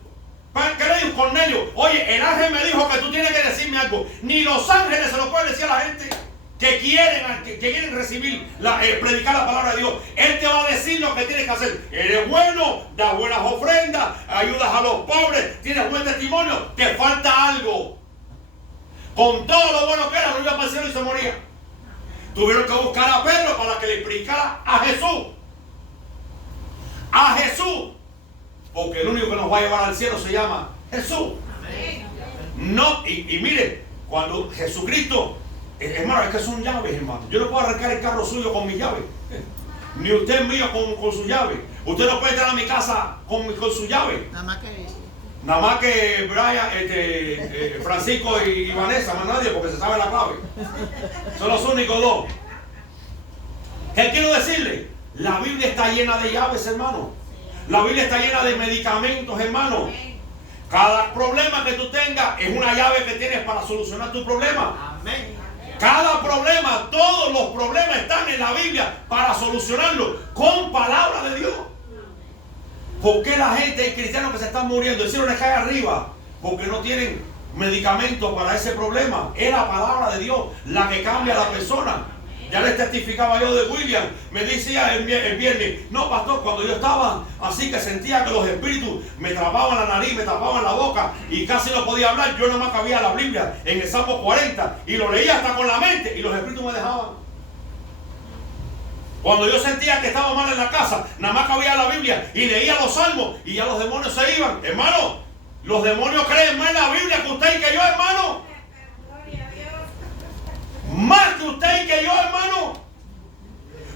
¿Qué le dijo Cornelio? Oye, el ángel me dijo que tú tienes que decirme algo. Ni los ángeles se lo pueden decir a la gente que quieren recibir, predicar la palabra de Dios. Él te va a decir lo que tienes que hacer. Eres bueno, das buenas ofrendas, ayudas a los pobres, tienes buen testimonio, te falta algo. Con todo lo bueno que era, no iba para el cielo y se moría. Tuvieron que buscar a Pedro para que le explicara a Jesús. A Jesús. Porque el único que nos va a llevar al cielo se llama Jesús. No, y mire, cuando Jesucristo, hermano, es que son llaves, hermano. Yo no puedo arrancar el carro suyo con mis llaves. Ni usted mío con su llave. Usted no puede entrar a mi casa con su llave. Nada más que Brian, Francisco y Vanessa, más nadie, porque se sabe la clave. Son los únicos dos. ¿Qué quiero decirle? La Biblia está llena de llaves, hermano. La Biblia está llena de medicamentos, hermano. Cada problema que tú tengas es una llave que tienes para solucionar tu problema. Amén. Cada problema, todos los problemas están en la Biblia para solucionarlo con palabra de Dios. ¿Por qué la gente, hay cristianos que se están muriendo, el cielo les cae arriba? Porque no tienen medicamentos para ese problema. Es la palabra de Dios la que cambia a la persona. Ya les testificaba yo de William. Me decía el viernes, no pastor, cuando yo estaba así que sentía que los espíritus me tapaban la nariz, me tapaban la boca y casi no podía hablar, yo nada más cabía la Biblia en el Salmo 40 y lo leía hasta con la mente y los espíritus me dejaban. Cuando yo sentía que estaba mal en la casa, nada más cabía la Biblia y leía los salmos y ya los demonios se iban. Hermano, los demonios creen más en la Biblia que usted y que yo, hermano. Más que usted y que yo, hermano.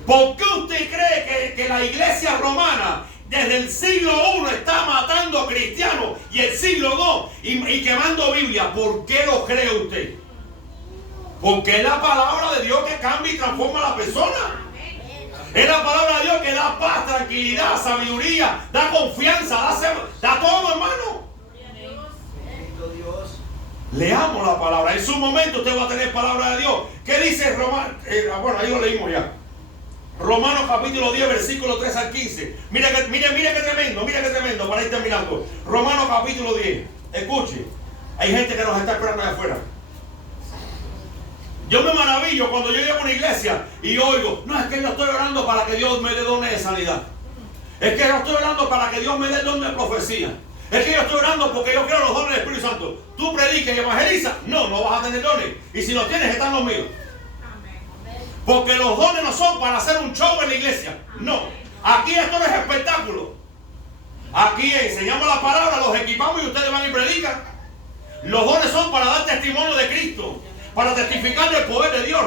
¿Por qué usted cree que la iglesia romana desde el siglo I está matando cristianos y el siglo II y quemando Biblia? ¿Por qué lo cree usted? Porque es la palabra de Dios que cambia y transforma a la persona. Es la palabra de Dios que da paz, tranquilidad, sabiduría, da confianza, da todo, hermano. Leamos la palabra. En su momento usted va a tener palabra de Dios. ¿Qué dice Romanos? Bueno, ahí lo leímos ya. Romanos capítulo 10, versículo 3 al 15. Mire qué tremendo para ir terminando. Romanos capítulo 10. Escuche. Hay gente que nos está esperando allá afuera. Yo me maravillo cuando yo llego a una iglesia y oigo, no, es que yo estoy orando para que Dios me dé dones de sanidad. Es que yo estoy orando para que Dios me dé el don de profecía. Es que yo estoy orando porque yo quiero los dones del Espíritu Santo. Tú predicas y evangelizas. No vas a tener dones. Y si los tienes, están los míos. Porque los dones no son para hacer un show en la iglesia. No. Aquí esto no es espectáculo. Aquí enseñamos la palabra, los equipamos y ustedes van y predican. Los dones son para dar testimonio de Cristo. Para testificar del poder de Dios.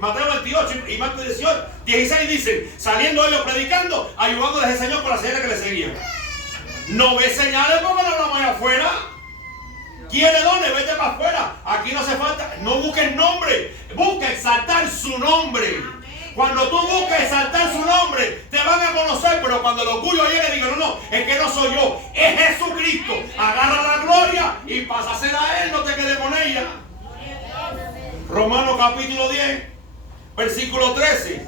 Mateo 28 y Marcos 16 dicen, saliendo ellos predicando, ayudándoles el Señor con las señales que les seguían. No ves señales porque no hablamos allá afuera. ¿Quiere dones? Vete para afuera. Aquí no hace falta. No busques nombre. Busca exaltar su nombre. Cuando tú buscas exaltar su nombre, te van a conocer. Pero cuando el orgullo llegue, diga, no, es que no soy yo. Es Jesucristo. Agarra la gloria y pásasela a Él. No te quedes con ella. Romanos capítulo 10, versículo 13.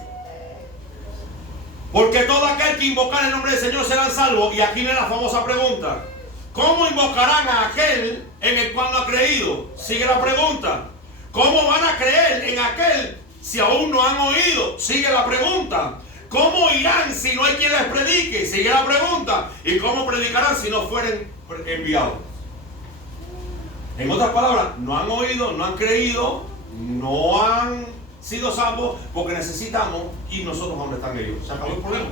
Porque todo aquel que invocar el nombre del Señor será salvo. Y aquí viene la famosa pregunta: ¿cómo invocarán a aquel en el cual no ha creído? Sigue la pregunta. ¿Cómo van a creer en aquel si aún no han oído? Sigue la pregunta. ¿Cómo irán si no hay quien les predique? Sigue la pregunta. ¿Y cómo predicarán si no fueren enviados? En otras palabras, no han oído, no han creído, no han sido salvos, porque necesitamos ir nosotros a donde están ellos. Se acabó el problema.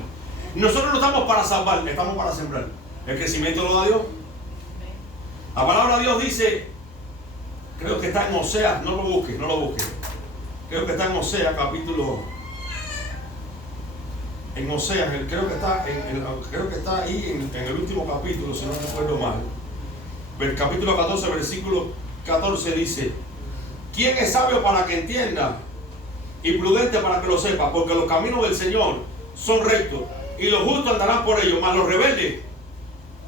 Nosotros no estamos para salvar, estamos para sembrar. El crecimiento lo da Dios. La palabra de Dios dice, creo que está en Oseas, no lo busques. Creo que está en Oseas, capítulo. En Oseas, creo que está ahí en el último capítulo, si no me acuerdo mal. El capítulo 14, versículo 14 dice: ¿quién es sabio para que entienda? Y prudente para que lo sepa, porque los caminos del Señor son rectos, y los justos andarán por ellos, mas los rebeldes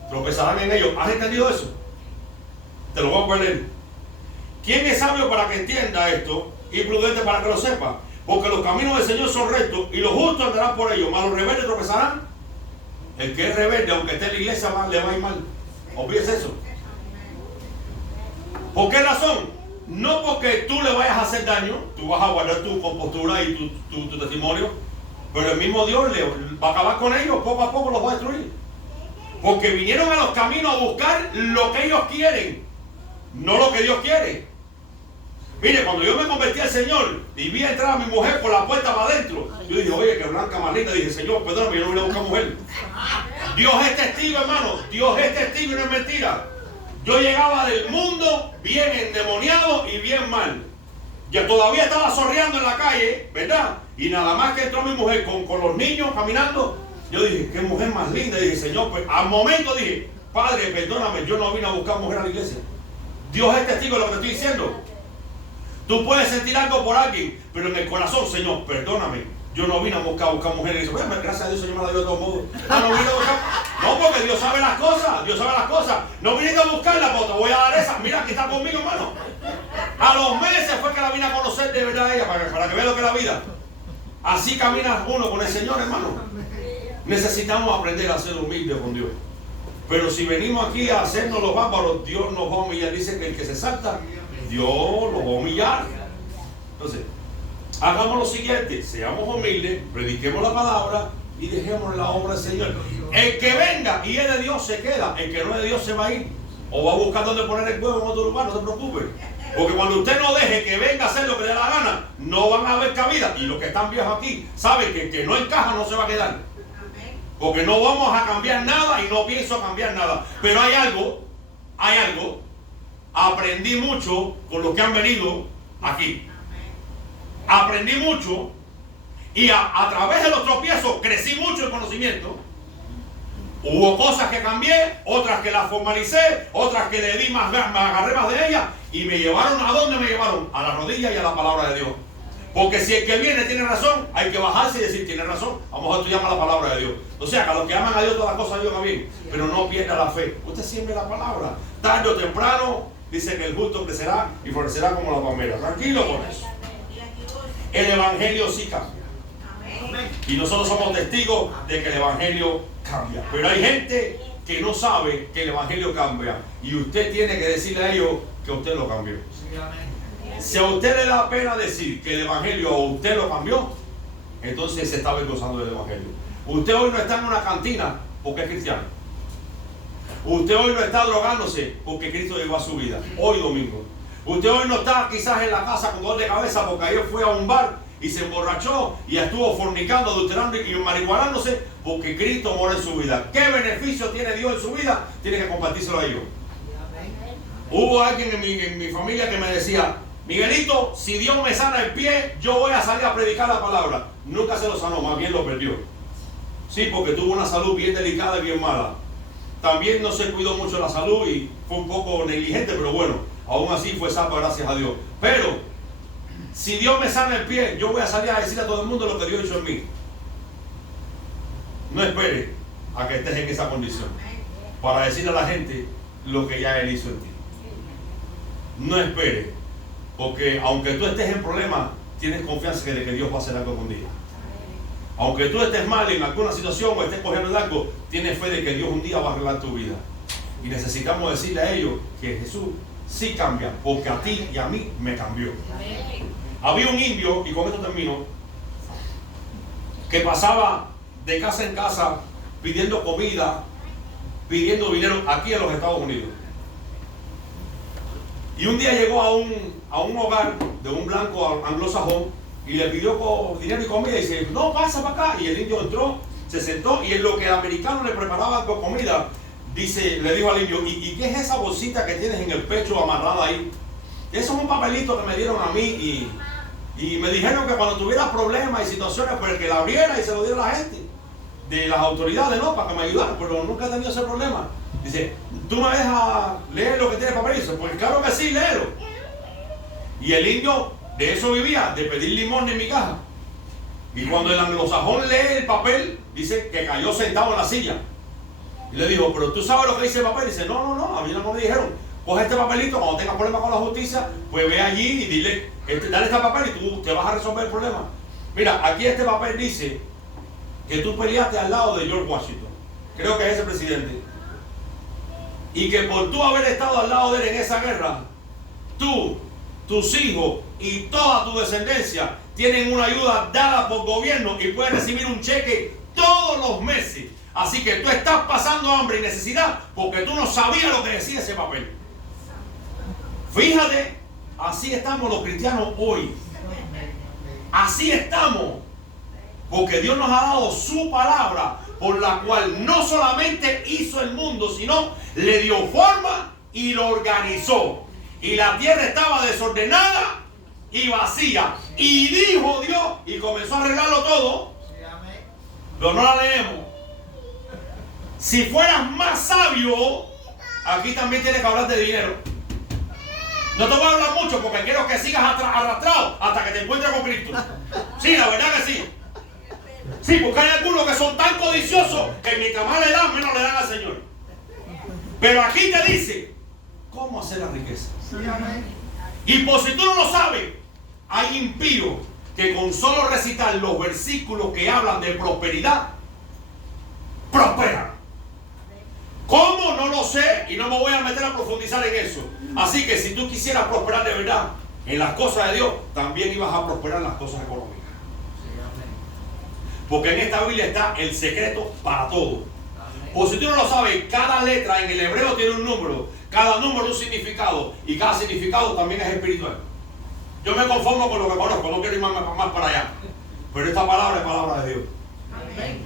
tropezarán en ellos. ¿Has entendido eso? Te lo voy a leer. ¿Quién es sabio para que entienda esto? Y prudente para que lo sepa, porque los caminos del Señor son rectos, y los justos andarán por ellos, mas los rebeldes tropezarán. El que es rebelde, aunque esté en la iglesia, le va a ir mal. Olvídese eso. ¿Por qué razón? No porque tú le vayas a hacer daño, tú vas a guardar tu compostura y tu testimonio, pero el mismo Dios va a acabar con ellos, poco a poco los va a destruir. Porque vinieron a los caminos a buscar lo que ellos quieren, no lo que Dios quiere. Mire, cuando yo me convertí al Señor y vi entrar a mi mujer por la puerta para adentro, yo dije, oye, que blanca más linda. Dije, Señor, perdóname, yo no vine a buscar mujer. Dios es testigo, hermano, Dios es testigo y no es mentira. Yo llegaba del mundo bien endemoniado y bien mal. Ya todavía estaba sorreando en la calle, ¿verdad? Y nada más que entró mi mujer con los niños caminando, yo dije, qué mujer más linda. Y dije, Señor, pues al momento dije, Padre, perdóname, yo no vine a buscar mujer a la iglesia. Dios es testigo de lo que te estoy diciendo. Tú puedes sentir algo por alguien, pero en el corazón, Señor, perdóname. Yo no vine a buscar mujeres. Y dice, bueno, gracias a Dios, Señor me la dio de todos modos. No vine a buscar. No, porque Dios sabe las cosas. Dios sabe las cosas. No viniste a buscarla, pero te voy a dar esa. Mira, aquí está conmigo, hermano. A los meses fue que la vine a conocer de verdad a ella, para que vea lo que es la vida. Así camina uno con el Señor, hermano. Necesitamos aprender a ser humildes con Dios. Pero si venimos aquí a hacernos los bárbaros, Dios nos va a humillar. Dice que el que se salta, Dios lo va a humillar. Entonces, hagamos lo siguiente: seamos humildes, prediquemos la palabra y dejemos la obra del Señor. El que venga y es de Dios se queda, el que no es de Dios se va a ir, o va a buscar dónde poner el huevo en otro lugar. No se preocupe, porque cuando usted no deje que venga a hacer lo que le dé la gana, no van a haber cabida. Y los que están viejos aquí saben que el que no encaja no se va a quedar, porque no vamos a cambiar nada y no pienso cambiar nada. Pero hay algo, aprendí mucho con los que han venido aquí. Aprendí mucho y a través de los tropiezos crecí mucho en conocimiento. Hubo cosas que cambié, otras que las formalicé, otras que le di me agarré más de ellas y me llevaron ¿a dónde me llevaron? A la rodilla y a la palabra de Dios. Porque si el que viene tiene razón, hay que bajarse y decir, tiene razón, vamos a estudiar la palabra de Dios. O sea, que a los que aman a Dios todas las cosas ayudan bien, pero no pierda la fe. Usted siempre la palabra. Tarde o temprano, dice que el justo crecerá y florecerá como la palmera. Tranquilo con eso. El evangelio sí cambia. Y nosotros somos testigos de que el evangelio cambia. Pero hay gente que no sabe que el evangelio cambia. Y usted tiene que decirle a ellos que usted lo cambió. Si a usted le da pena decir que el evangelio o usted lo cambió, entonces se está gozando del evangelio. Usted hoy no está en una cantina porque es cristiano. Usted hoy no está drogándose porque Cristo llegó a su vida. Hoy domingo. Usted hoy no está quizás en la casa con dolor de cabeza porque ayer fue a un bar y se emborrachó y estuvo fornicando, adulterando y marihuanándose porque Cristo mora en su vida. ¿Qué beneficio tiene Dios en su vida? Tiene que compartírselo a ellos. Hubo alguien en mi familia que me decía, Miguelito, si Dios me sana el pie, yo voy a salir a predicar la palabra. Nunca se lo sanó, más bien lo perdió. Sí, porque tuvo una salud bien delicada y bien mala. También no se cuidó mucho la salud y fue un poco negligente, pero bueno, aún así fue salvo, gracias a Dios. Pero, si Dios me sana el pie, yo voy a salir a decir a todo el mundo lo que Dios hizo en mí. No espere a que estés en esa condición para decirle a la gente lo que ya Él hizo en ti. No espere, Porque aunque tú estés en problemas, tienes confianza de que Dios va a hacer algo algún día. Aunque tú estés mal en alguna situación o estés cogiendo algo, tienes fe de que Dios un día va a arreglar tu vida. Y necesitamos decirle a ellos que Jesús sí cambia, porque a ti y a mí me cambió. Había un indio, y con esto termino, que pasaba de casa en casa pidiendo comida, pidiendo dinero aquí en los Estados Unidos. Y un día llegó a un hogar de un blanco anglosajón y le pidió dinero y comida y dice, no, pasa para acá. Y el indio entró, se sentó y en lo que el americano le preparaba con comida, le dijo al indio, ¿y qué es esa bolsita que tienes en el pecho amarrada ahí? Eso es un papelito que me dieron a mí y me dijeron que cuando tuviera problemas y situaciones, pues que la abriera y se lo diera a la gente de las autoridades, ¿no? Para que me ayudaran, pero nunca he tenido ese problema. Dice, ¿tú me dejas leer lo que tiene el papel? Y dice, pues claro que sí, léelo. Y el indio de eso vivía, de pedir limón en mi caja. Y cuando el anglosajón lee el papel, dice que cayó sentado en la silla. Y le dijo, pero ¿tú sabes lo que dice el papel? Y dice, no, a mí no me dijeron. Coge este papelito, cuando tengas problemas con la justicia, pues ve allí y dile, dale este papel y tú te vas a resolver el problema. Mira, aquí este papel dice que tú peleaste al lado de George Washington. Creo que es ese presidente. Y que por tú haber estado al lado de él en esa guerra, tú, tus hijos y toda tu descendencia tienen una ayuda dada por gobierno y pueden recibir un cheque todos los meses. Así que tú estás pasando hambre y necesidad porque tú no sabías lo que decía ese papel. Fíjate, así estamos los cristianos hoy. Así estamos. Porque Dios nos ha dado su palabra, por la cual no solamente hizo el mundo, sino le dio forma y lo organizó. Y la tierra estaba desordenada y vacía. Y dijo Dios, y comenzó a arreglarlo todo. Pero no la leemos. Si fueras más sabio, aquí también tienes que hablar de dinero. No te voy a hablar mucho porque quiero que sigas arrastrado hasta que te encuentres con Cristo. Sí, la verdad que sí. Sí, porque hay algunos que son tan codiciosos que mientras más le dan, menos le dan al Señor. Pero aquí te dice cómo hacer la riqueza. Y por si tú no lo sabes, hay impíos que con solo recitar los versículos que hablan de prosperidad, prosperan. ¿Cómo? No lo sé y no me voy a meter a profundizar en eso. Así que si tú quisieras prosperar de verdad en las cosas de Dios, también ibas a prosperar en las cosas económicas. Porque en esta Biblia está el secreto para todo. Por si tú no lo sabes, cada letra en el hebreo tiene un número, cada número un significado y cada significado también es espiritual. Yo me conformo con lo que conozco, no quiero ir más para allá. Pero esta palabra es palabra de Dios.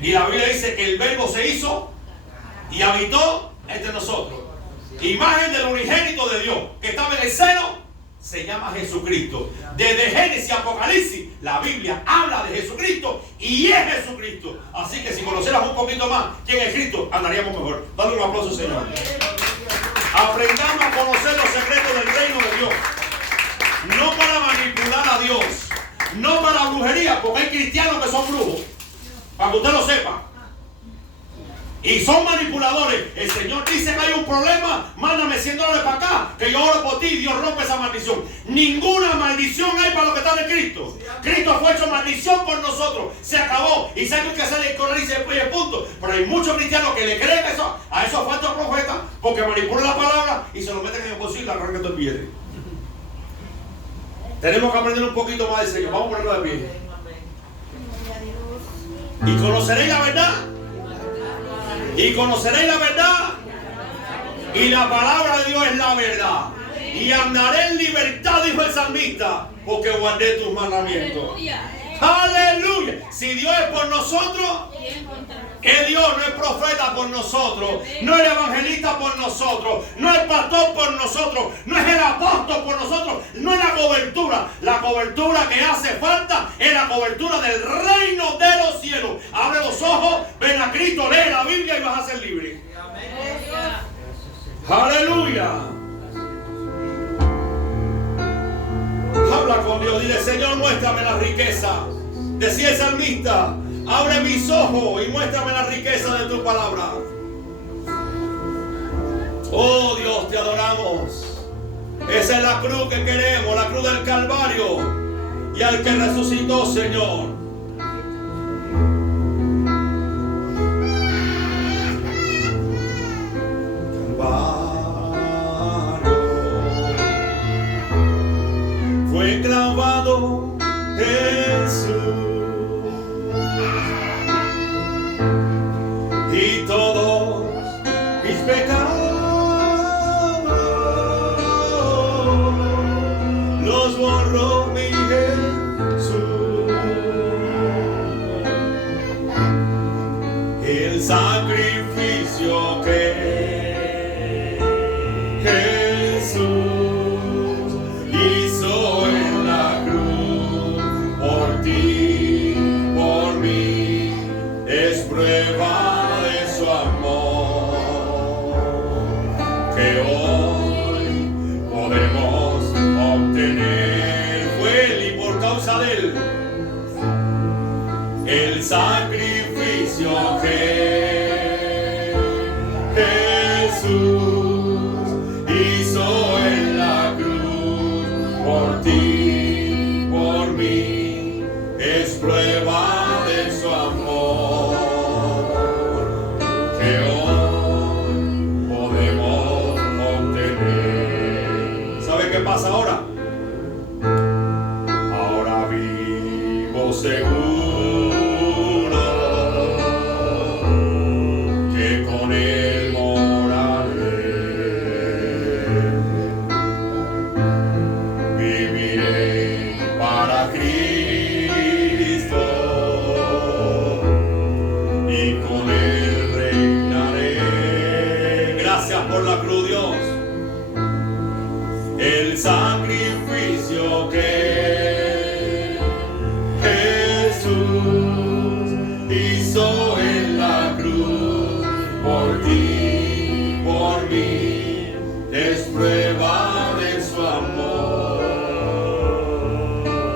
Y la Biblia dice que el verbo se hizo y habitó entre nosotros. Imagen del unigénito de Dios que estaba en el seno, se llama Jesucristo. Desde Génesis a Apocalipsis, la Biblia habla de Jesucristo y es Jesucristo. Así que si conocieras un poquito más quién es Cristo, andaríamos mejor. Dale un aplauso, Señor. Aprendamos a conocer los secretos del reino de Dios. No para manipular a Dios, no para brujería, porque hay cristianos que son brujos. Para que usted lo sepa. Y son manipuladores. El Señor dice que hay un problema, mándame $100 para acá, que yo oro por ti y Dios rompe esa maldición. Ninguna maldición hay para los que están en Cristo. Cristo fue hecho maldición por nosotros. Se acabó. Y sabe que hacer el correr y se pone punto. Pero hay muchos cristianos que le creen eso, a esos falsos profetas, porque manipulan la palabra y se lo meten en el bolsillo y la arrancan todo el billete. Tenemos que aprender un poquito más del Señor. Vamos a ponerlo de pie. Y conoceréis la verdad. Y conoceréis la verdad. Y la palabra de Dios es la verdad. Y andaré en libertad, dijo el salmista, porque guardé tus mandamientos. Aleluya. Si Dios es por nosotros, el Dios no es profeta por nosotros, no es evangelista por nosotros, no es pastor por nosotros, no es el apóstol por nosotros, no es la cobertura. La cobertura que hace falta es la cobertura del reino de los cielos. Abre los ojos, ven a Cristo, lee la Biblia y vas a ser libre. Aleluya. Habla con Dios, dile: Señor, muéstrame la riqueza. Decía el salmista: abre mis ojos y muéstrame la riqueza de tu palabra. Oh Dios, te adoramos. Esa es la cruz que queremos, la cruz del Calvario. Y al que resucitó, Señor. Calvario. Fue clavado Jesús. Y todos mis pecados los borró mi Jesús. El sacrificio que Jesús hizo en la cruz por ti, por mí, es prueba de su amor que hoy podemos obtener. Fue él y por causa de él el sacrificio que Jesús hizo en la cruz por ti, por mí, es prueba de su amor que hoy podemos obtener. ¿Sabe qué pasa ahora? Ahora vivo seguro que con él moraré. Viviré para Cristo y con él reinaré. Gracias por la cruz, Dios. El sacrificio que Jesús hizo en la cruz por ti, por mí, es prueba de su amor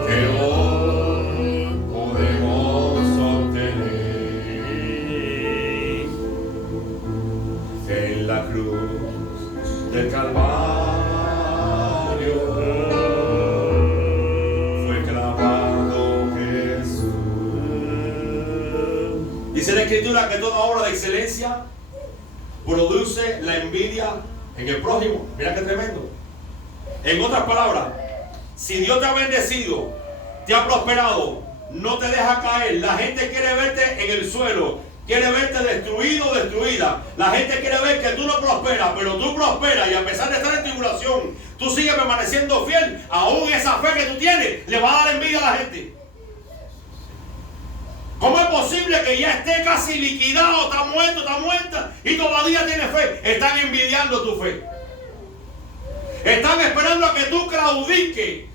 que hoy podemos obtener. En la cruz del Calvario fue clavado Jesús. Dice la Escritura que toda obra de excelencia produce la envidia en el prójimo. Mira qué tremendo. En otras palabras, si Dios te ha bendecido, te ha prosperado, no te deja caer, la gente quiere verte en el suelo, quiere verte destruido o destruida. La gente quiere ver que tú no prosperas, pero tú prosperas y a pesar de estar en tribulación, tú sigues permaneciendo fiel. Aún esa fe que tú tienes le va a dar envidia a la gente. ¿Cómo es posible que ya esté casi liquidado, está muerto, está muerta y todavía tiene fe? Están envidiando tu fe. Están esperando a que tú claudiques.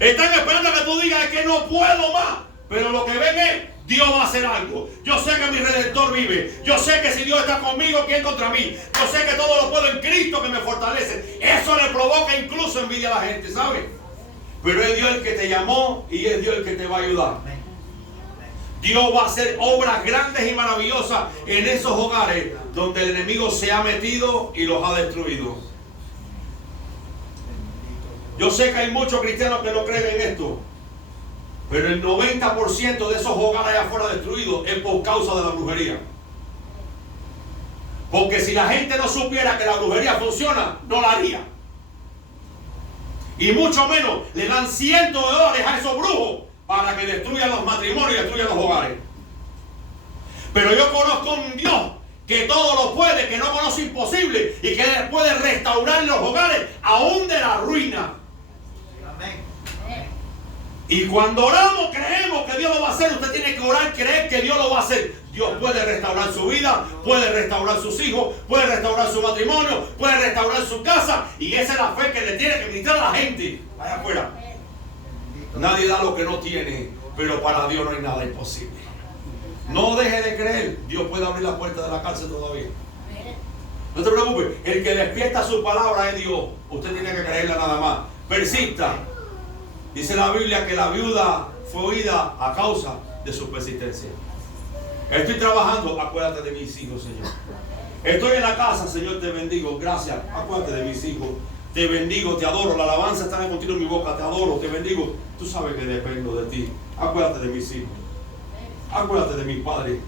Están esperando a que tú digas que no puedo más. Pero lo que ven es, Dios va a hacer algo. Yo sé que mi Redentor vive. Yo sé que si Dios está conmigo, ¿quién contra mí? Yo sé que todo lo puedo en Cristo que me fortalece. Eso le provoca incluso envidia a la gente, ¿sabes? Pero es Dios el que te llamó y es Dios el que te va a ayudar. Dios va a hacer obras grandes y maravillosas en esos hogares donde el enemigo se ha metido y los ha destruido. Yo sé que hay muchos cristianos que no creen en esto, pero el 90% de esos hogares allá afuera destruidos es por causa de la brujería. Porque si la gente no supiera que la brujería funciona, no la haría. Y mucho menos le dan cientos de dólares a esos brujos para que destruyan los matrimonios y destruyan los hogares. Pero yo conozco un Dios que todo lo puede, que no conoce imposible y que puede restaurar los hogares aún de la ruina. Amén. Y cuando oramos creemos que Dios lo va a hacer. Usted tiene que orar, creer que Dios lo va a hacer. Dios puede restaurar su vida, puede restaurar sus hijos, puede restaurar su matrimonio, puede restaurar su casa. Y esa es la fe que le tiene que ministrar a la gente allá afuera. Nadie da lo que no tiene, pero para Dios no hay nada imposible. No deje de creer. Dios puede abrir la puerta de la cárcel todavía. No te preocupes. El que despierta su palabra es Dios. Usted tiene que creerla nada más. Persista. Dice la Biblia que la viuda fue oída a causa de su persistencia. Estoy trabajando. Acuérdate de mis hijos, Señor. Estoy en la casa, Señor, te bendigo. Gracias. Acuérdate de mis hijos. te bendigo, te adoro. La alabanza está en continuo en mi boca. Te adoro, te bendigo. Tú sabes que dependo de ti. Acuérdate de mis hijos. Acuérdate de mis padres.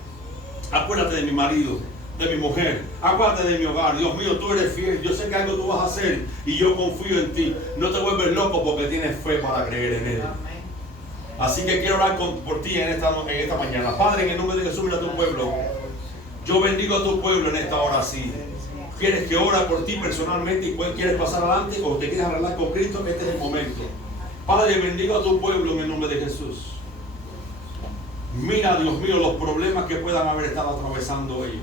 Acuérdate de mi marido, de mi mujer. Acuérdate de mi hogar. Dios mío, tú eres fiel. Yo sé que algo tú vas a hacer y yo confío en ti. No te vuelves loco porque tienes fe para creer en Él. Así que quiero orar por ti en esta mañana. Padre, en el nombre de Jesús, mira a tu pueblo. Yo bendigo a tu pueblo en esta hora, sí. ¿Quieres que ore por ti personalmente y quieres pasar adelante o te quieres arreglar con Cristo? Este es el momento. Padre, bendigo a tu pueblo en el nombre de Jesús. Mira, Dios mío, los problemas que puedan haber estado atravesando ellos.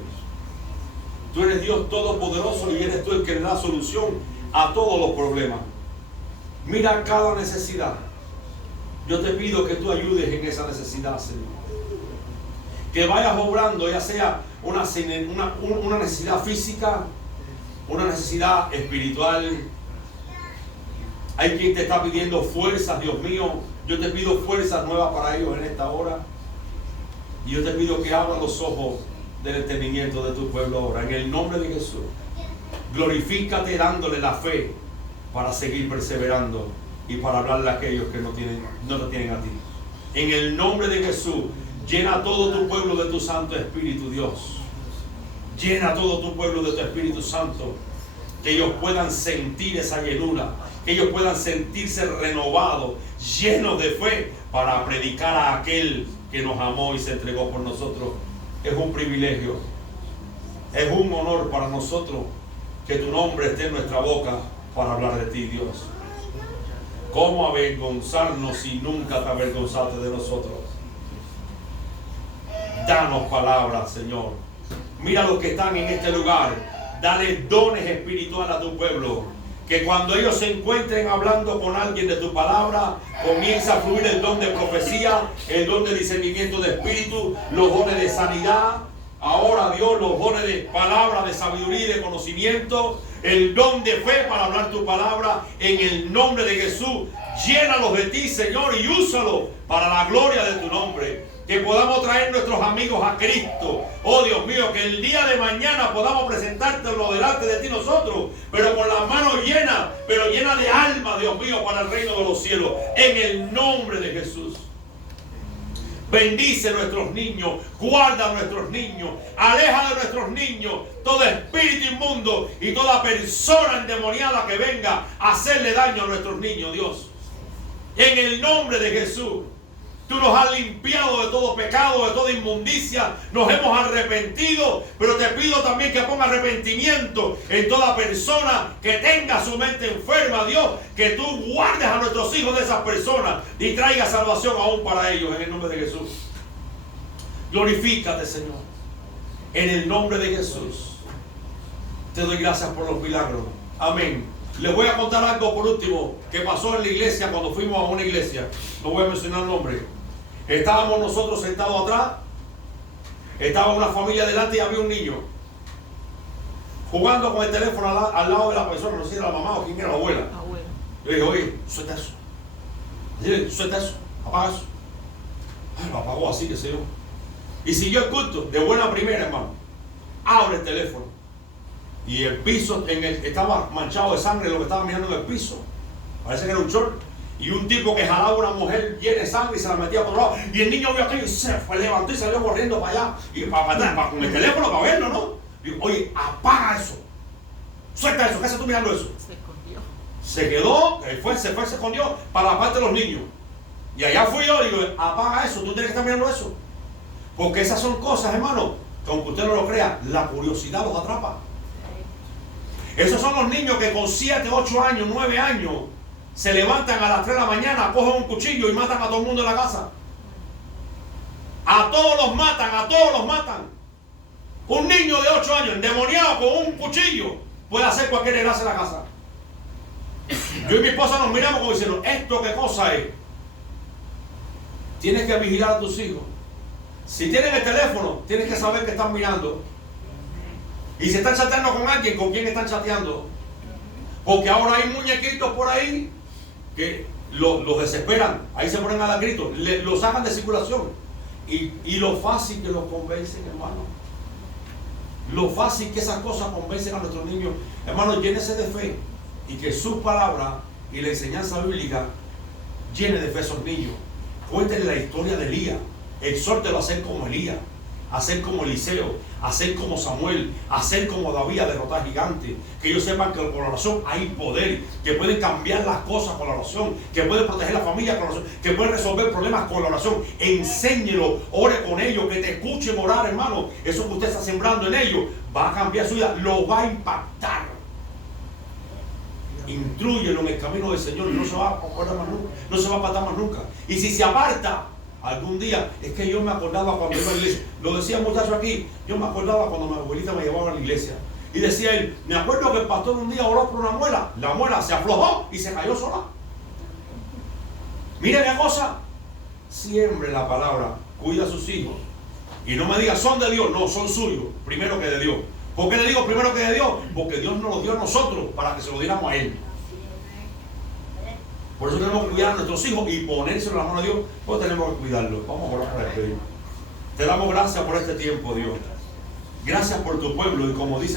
Tú eres Dios todopoderoso y eres tú el que le da solución a todos los problemas. Mira cada necesidad. Yo te pido que tú ayudes en esa necesidad, Señor. Que vayas obrando, ya sea una necesidad física, una necesidad espiritual. Hay quien te está pidiendo fuerzas, Dios mío. Yo te pido fuerzas nuevas para ellos en esta hora. Y yo te pido que abra los ojos del entendimiento de tu pueblo ahora. En el nombre de Jesús. Glorifícate dándole la fe para seguir perseverando y para hablarle a aquellos que no te tienen a ti. En el nombre de Jesús, llena todo tu pueblo de tu Santo Espíritu, Dios. Llena todo tu pueblo de tu Espíritu Santo. Que ellos puedan sentir esa llenura. Que ellos puedan sentirse renovados, llenos de fe, para predicar a aquel que nos amó y se entregó por nosotros. Es un privilegio. Es un honor para nosotros que tu nombre esté en nuestra boca para hablar de ti, Dios. ¿Cómo avergonzarnos si nunca te avergonzaste de nosotros? Danos palabras, Señor. Mira los que están en este lugar. Dale dones espirituales a tu pueblo. Que cuando ellos se encuentren hablando con alguien de tu palabra, comienza a fluir el don de profecía, el don de discernimiento de espíritu, los dones de sanidad. Ahora, Dios, los dones de palabra, de sabiduría y de conocimiento, el don de fe para hablar tu palabra en el nombre de Jesús. Llénalos de ti, Señor, y úsalo para la gloria de tu nombre. Que podamos traer nuestros amigos a Cristo. Oh Dios mío, que el día de mañana podamos presentártelo delante de ti nosotros, pero con las manos llenas, pero llenas de alma, Dios mío, para el reino de los cielos. En el nombre de Jesús. Bendice a nuestros niños, guarda a nuestros niños, aleja de nuestros niños todo espíritu inmundo y toda persona endemoniada que venga a hacerle daño a nuestros niños, Dios. En el nombre de Jesús. Tú nos has limpiado de todo pecado, de toda inmundicia. Nos hemos arrepentido. Pero te pido también que ponga arrepentimiento en toda persona que tenga su mente enferma, Dios. Que tú guardes a nuestros hijos de esas personas y traiga salvación aún para ellos en el nombre de Jesús. Glorifícate, Señor. En el nombre de Jesús. Te doy gracias por los milagros. Amén. Les voy a contar algo por último que pasó en la iglesia cuando fuimos a una iglesia. No voy a mencionar el nombre. Estábamos nosotros sentados atrás. Estaba una familia delante y había un niño jugando con el teléfono al lado de la persona. No sé si era la mamá o quién era, la abuela. Yo dije, oye, suelta eso. Dile, suelta eso, apaga eso. Ay, lo apagó así, qué sé yo. Y siguió el culto de buena primera, hermano. Abre el teléfono. Y el piso estaba manchado de sangre, lo que estaba mirando en el piso. Parece que era un short. Y un tipo que jalaba a una mujer llena de sangre y se la metía por otro lado. Y el niño vio aquello y se levantó y salió corriendo para allá. Y para atrás, con el teléfono para verlo, ¿no? Digo, oye, apaga eso. Suelta eso, ¿qué haces tú mirando eso? Se escondió. Se quedó, se escondió para la parte de los niños. Y allá fui yo y digo, apaga eso, tú tienes que estar mirando eso. Porque esas son cosas, hermano, que aunque usted no lo crea, la curiosidad los atrapa. Esos son los niños que con 7, 8 años, 9 años se levantan a las 3 de la mañana, cogen un cuchillo y matan a todo el mundo en la casa. A todos los matan, a todos los matan. Un niño de 8 años endemoniado con un cuchillo puede hacer cualquier desgracia en la casa. Yo y mi esposa nos miramos como diciendo, ¿esto qué cosa es? Tienes que vigilar a tus hijos. Si tienen el teléfono, tienes que saber que están mirando. Y si están chateando con alguien, ¿con quién están chateando? Porque ahora hay muñequitos por ahí que los desesperan. Ahí se ponen a dar gritos, los sacan de circulación. Y lo fácil que los convencen, hermano. Lo fácil que esas cosas convencen a nuestros niños. Hermano, llénese de fe. y que su palabra y la enseñanza bíblica llene de fe a esos niños. Cuéntenle la historia de Elías, exhórtelo a ser como Elías, a ser como Eliseo, a ser como Samuel, a ser como David, a derrotar gigantes. Que ellos sepan que con la oración hay poder, que pueden cambiar las cosas con la oración, que pueden proteger la familia con la oración, que pueden resolver problemas con la oración. Enséñelo, ore con ellos, que te escuchen orar, hermano. Eso que usted está sembrando en ellos va a cambiar su vida, lo va a impactar. Intrúyelo en el camino del Señor y no se va a apartar más nunca, no se va a apartar más nunca. Y si se aparta algún día, es que yo me acordaba cuando iba a la iglesia, lo decía muchacho aquí, yo me acordaba cuando mi abuelita me llevaba a la iglesia y decía él, me acuerdo que el pastor un día oró por una muela, la muela se aflojó y se cayó sola. Mire la cosa, siembre la palabra, cuida a sus hijos y no me diga son de Dios, no, son suyos, primero que de Dios. ¿Por qué le digo primero que de Dios? Porque Dios nos lo dio a nosotros para que se lo diéramos a Él. Por eso tenemos que cuidar a nuestros hijos y ponérselo en la mano de Dios, pues tenemos que cuidarlos. Vamos a orar para despedir. Te damos gracias por este tiempo, Dios. Gracias por tu pueblo y como dice